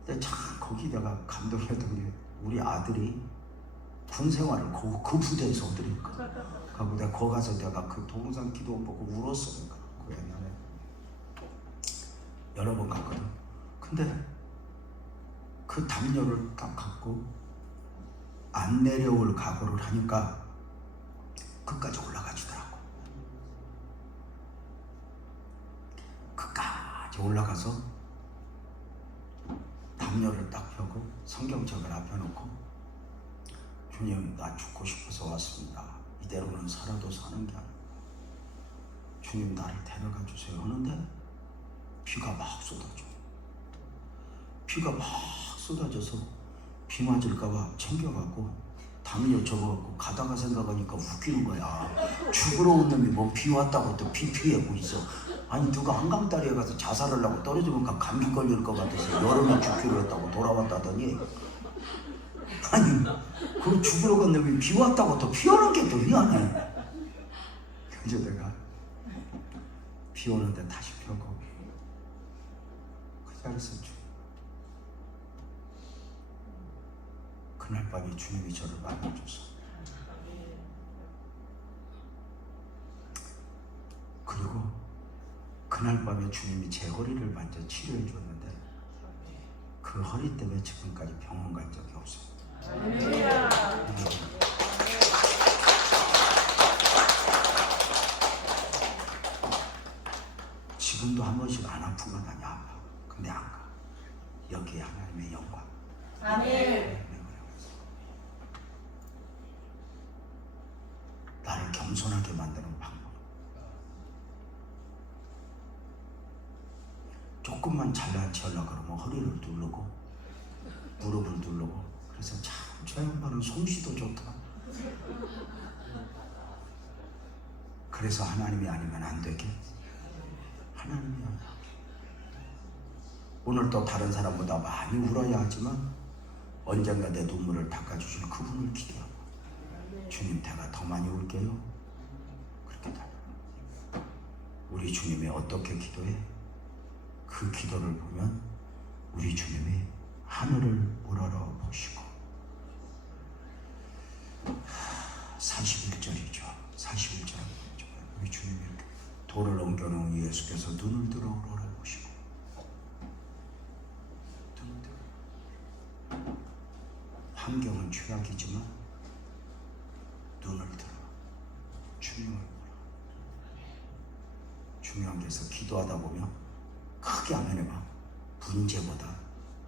근데 참 거기다가 감동이었던 게 우리 아들이 군 생활을 그 부대에서 하더니까. 그리고 내가 거기 가서 내가 그 도봉산 기도원 보고 울었어. 내가 그 옛날에 여러 번 갔거든. 근데 그 담요를 딱 갖고 안 내려올 각오를 하니까 끝까지 올라가지더라고. 끝까지 올라가서 담요를 딱 펴고 성경책을 앞에 놓고 주님 나 죽고 싶어서 왔습니다. 이대로는 살아도 사는 게 아니고 주님 나를 데려가 주세요 하는데 비가 막 쏟아져. 비가 막 쏟아져서 비 맞을까봐 챙겨갖고 담요 접어갖고 가다가 생각하니까 웃기는 거야. 죽으러 온 놈이 뭐 비 왔다고 또 비 피하고 있어. 아니 누가 한강다리에 가서 자살을 하고 떨어지면 감기 걸릴 것 같아서 여름에 죽기로 했다고 돌아왔다더니, 아니 그 죽으러 간 놈이 비 왔다고 또 피하는 게 또 미안해. 그래서 내가 비 오는데 다시 펴고 그 자리에서 그날 밤에 주님이 저를 만나줘서, 그리고 그날 밤에 주님이 제 허리를 만져 치료해 줬는데 그 허리 때문에 지금까지 병원 간 적이 없어요. 지금도 한 번씩 안 아프면 아니 아파. 근데 안 가. 여기에 하나님의 영광. 아멘. 나를 겸손하게 만드는 방법. 조금만 잘난 체하려고 그러면 허리를 누르고 무릎을 누르고. 그래서 참 저 양반은 솜씨도 좋다. 그래서 하나님이 아니면 안 되게 하나님이야. 오늘 또 다른 사람보다 많이 울어야 하지만 언젠가 내 눈물을 닦아주실 그분을 기대하고, 주님 내가 더 많이 울게요. 그렇게 다. 우리 주님이 어떻게 기도해? 그 기도를 보면 우리 주님이 하늘을 우러러 보시고, 41절이죠. 41절. 우리 주님이 이렇게 돌을 옮겨놓은 예수께서 눈을 들어 우러러 보시고, 눈을 들어. 환경은 최악이지만 눈을 들어 주님을 보라. 중요한 게 있어. 기도하다 보면 크게 아멘해봐. 문제보다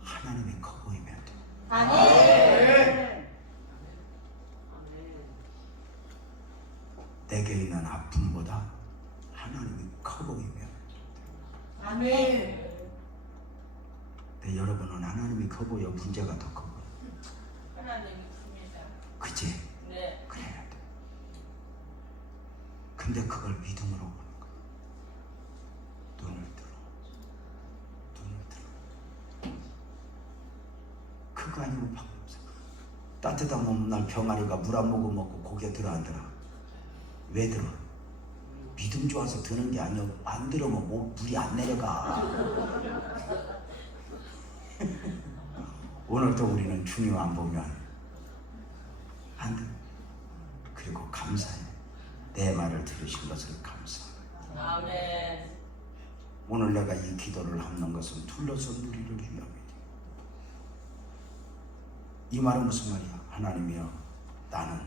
하나님이 커 보이면 돼. 아멘. 내게 있는 아픔보다 하나님이 커 보이면 돼. 아멘. 근데 여러분은 하나님이 커 보여, 문제가 더 커 보여. 하나님이 큽니다. 그치? 네. 그래야 돼. 근데 그걸 믿음으로 보는 거야. 눈을 들어. 눈을 들어. 그거 아니면 방법 없어. 따뜻한 몸날 병아리가 물 한 모금 먹고 고개 들어 안 들어? 왜 들어? 믿음 좋아서 드는 게 아니야. 안 들으면 물이 안 내려가. 오늘도 우리는 주님 안 보면 안 돼. 그리고 감사해. 내 말을 들으신 것을 감사해. 아멘. 오늘 내가 이 기도를 하는 것은 둘러선 우리를 위함이다. 이 말은 무슨 말이야? 하나님이여, 나는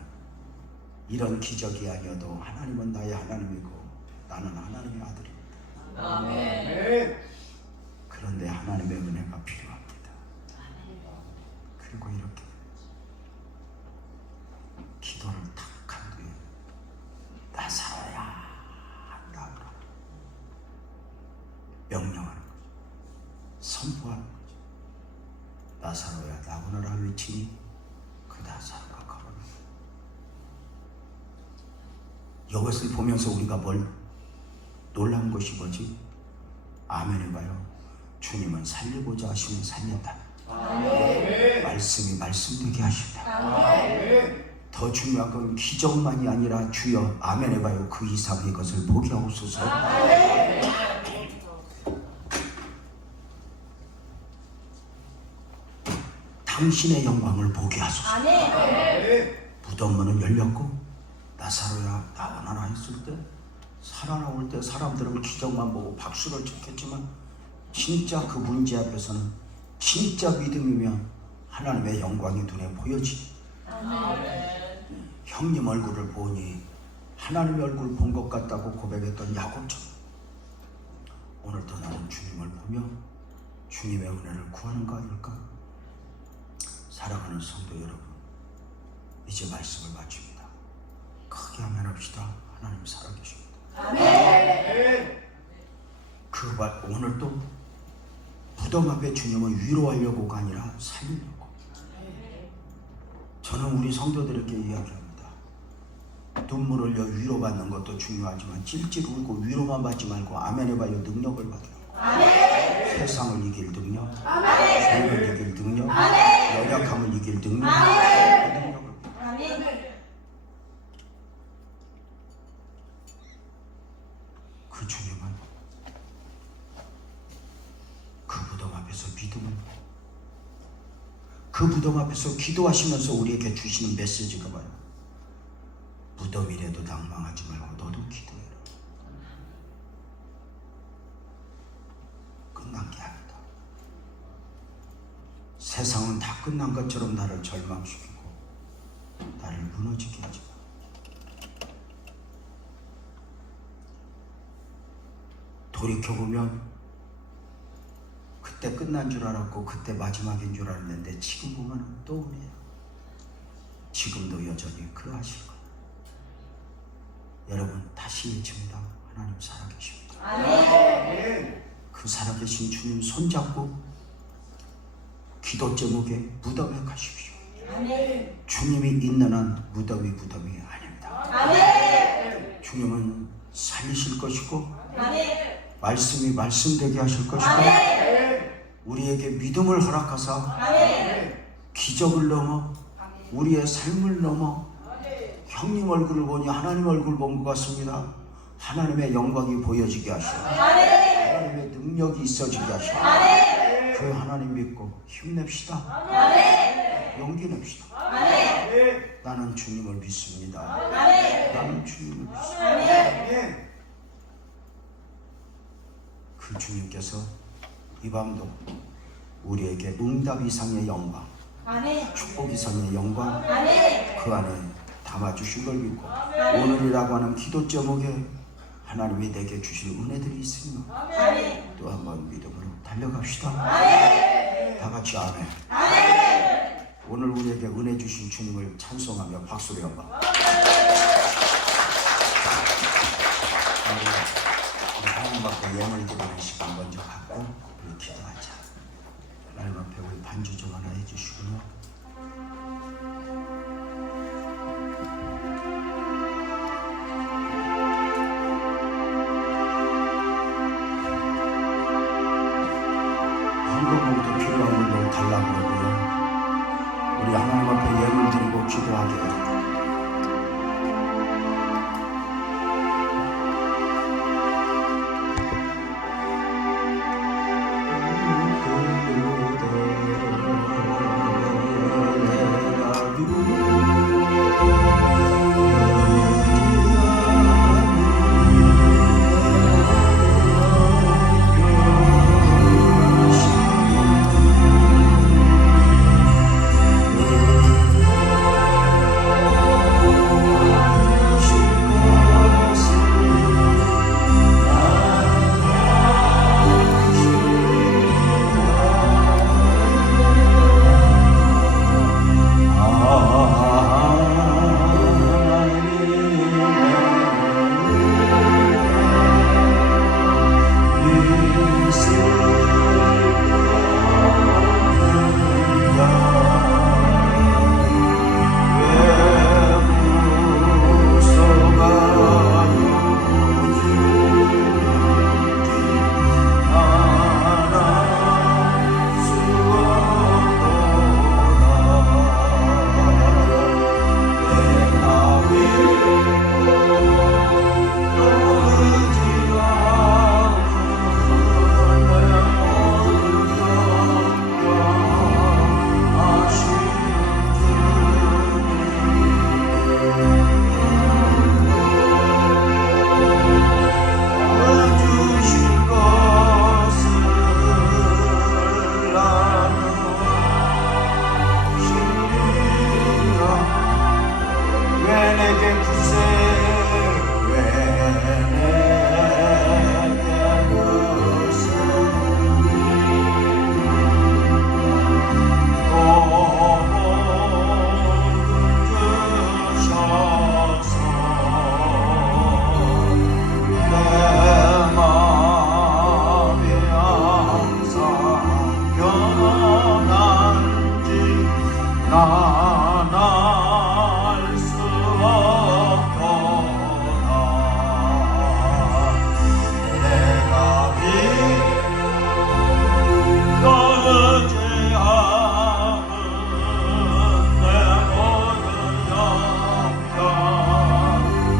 이런 기적이 아니어도 하나님은 나의 하나님이고 나는 하나님의 아들입니다. 아멘. 그런데 하나님의 은혜가 필요합니다. 그리고 이렇게 기도를 탁 한 뒤에 나사로야 나오라 명령하는 거죠. 선포하는 거죠. 나사로야 나오너라 외치니 그 나사로가 걸어옵니다. 이것을 보면서 우리가 뭘 놀란 것이 뭐지? 아멘 해봐요. 주님은 살리고자 하시면 살린다. 아멘. 말씀이 말씀되게 하신다. 아멘. 더 중요한 건 기적만이 아니라 주여 아멘 해봐요. 그 이상의 것을 보게 하옵소서. 아멘. 당신의 영광을 보게 하소서. 아멘. 무덤 문은 열렸고 나사로야 나오너라 했을 때, 살아나올 때 사람들은 기적만 보고 박수를 쳤겠지만 진짜 그 문제 앞에서는 진짜 믿음이면 하나님의 영광이 눈에 보여지. 아멘. 형님 얼굴을 보니 하나님의 얼굴 본 것 같다고 고백했던 야곱처럼 오늘도 나는 주님을 보며 주님의 은혜를 구하는 거 아닐까? 사랑하는 성도 여러분, 이제 말씀을 마칩니다. 크게 아멘합시다. 하나님 살아계십니다. 아멘. 오늘 또 무덤 앞에 주님을 위로하려고가 아니라 살리려고. 저는 우리 성도들에게 이야기합니다. 눈물 흘려 위로받는 것도 중요하지만 찔찔 울고 위로만 받지 말고 아멘 해봐요. 능력을 받으라고. 세상을 이길 능력, 죄를 이길 능력, 연약함을 이길 능력, 그 능력을 그 주님은 그 무덤 앞에서 믿음을, 그 무덤 앞에서 기도하시면서 우리에게 주시는 메시지가 봐요. 무덤이라도 낭망하지 말고 너도 기도해라. 끝난 게 아니다. 세상은 다 끝난 것처럼 나를 절망시키고 나를 무너지게 하지 마. 돌이켜보면 그때 끝난 줄 알았고 그때 마지막인 줄 알았는데 지금 보면 또 우리야. 지금도 여전히 그러하실 거예요. 여러분 다시 외칩니다. 하나님 살아계십니다. 아멘. 그 살아계신 주님 손잡고 기도 제목에 무덤에 가십시오. 아멘. 주님이 있는 한 무덤이 아닙니다. 아멘. 주님은 살리실 것이고 아멘. 말씀이 말씀되게 하실 것이고 아멘. 우리에게 믿음을 허락하사 아멘. 기적을 넘어 우리의 삶을 넘어 형님 얼굴을 보니 하나님 얼굴 본 것 같습니다. 하나님의 영광이 보여지게 하시고 하나님의 능력이 있어지게 하시고 그 하나님 믿고 힘냅시다. 용기 냅시다. 나는 주님을 믿습니다. 나는 주님을 믿습니다. 그 주님께서 이 밤도 우리에게 응답 이상의 영광, 축복 이상의 영광 그 안에 담아주신 걸 믿고 오늘이라고 하는 기도 제목에 하나님이 내게 주실 은혜들이 있으며 또 한번 믿음으로 달려갑시다. 다 같이 아멘. 오늘 우리에게 은혜 주신 주님을 찬송하며 박수를 한번. 우리 하나님 앞에 예물 드리는 시간 먼저 갖고 우리 기도하자. 하나님 앞에 우리 반주 좀 하나 해주시고요. 헌금봉도 필요한 걸로 달라고 그러고요. 우리 하나님 앞에 예물 드리고 기도하게 해요. 내가 나날 수 없도다. 내가 믿어지 않은 내 모든 영광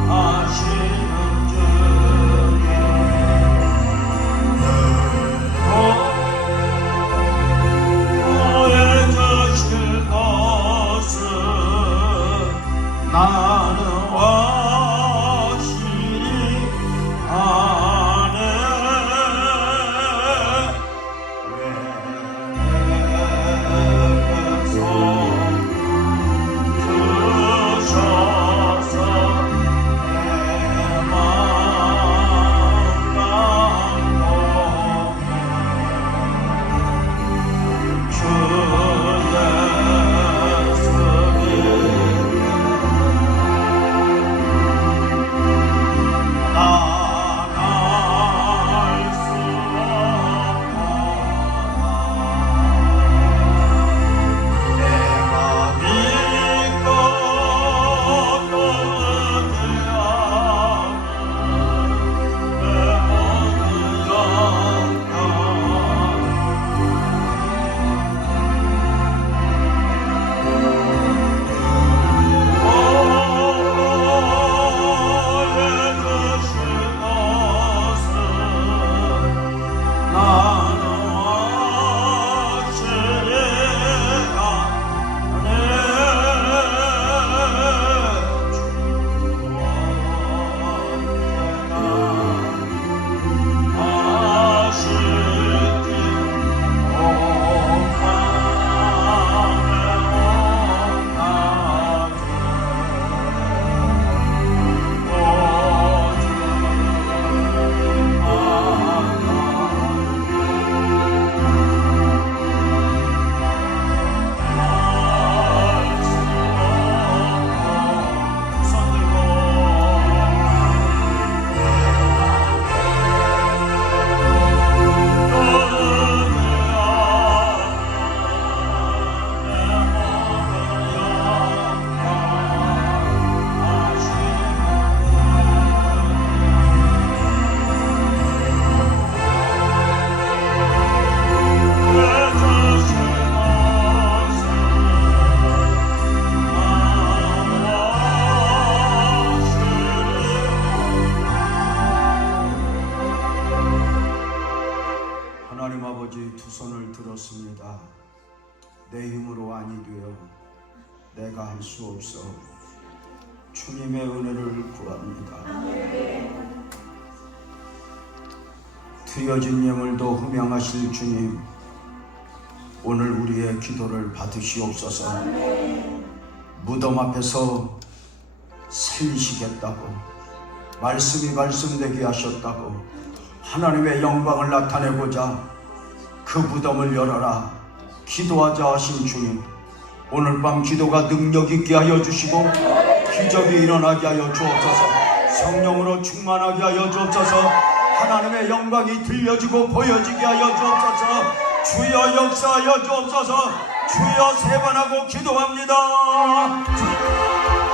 아시는 주님 너의 주실 것은 나는 확실히 아네. 왜 주셔서 내 마음 감동해. 주 예수님께 나갈 수 없도다. 내가 믿고 떠나지 않은 내 모든 영광 하나님 아버지, 두 손을 들었습니다. 내 힘으로 아니 되어 내가 할 수 없어 주님의 은혜를 구합니다. 트여진 예물도 흠양하실 주님, 오늘 우리의 기도를 받으시옵소서. 무덤 앞에서 살리시겠다고, 말씀이 말씀되게 하셨다고, 하나님의 영광을 나타내고자 그 무덤을 열어라 기도하자 하신 주님, 오늘 밤 기도가 능력 있게 하여 주시고 기적이 일어나게 하여 주옵소서. 성령으로 충만하게 하여 주옵소서. 하나님의 영광이 들려지고 보여지게 하여 주옵소서. 주여 역사하여 주옵소서. 주여 세 번 하고 기도합니다. 주여.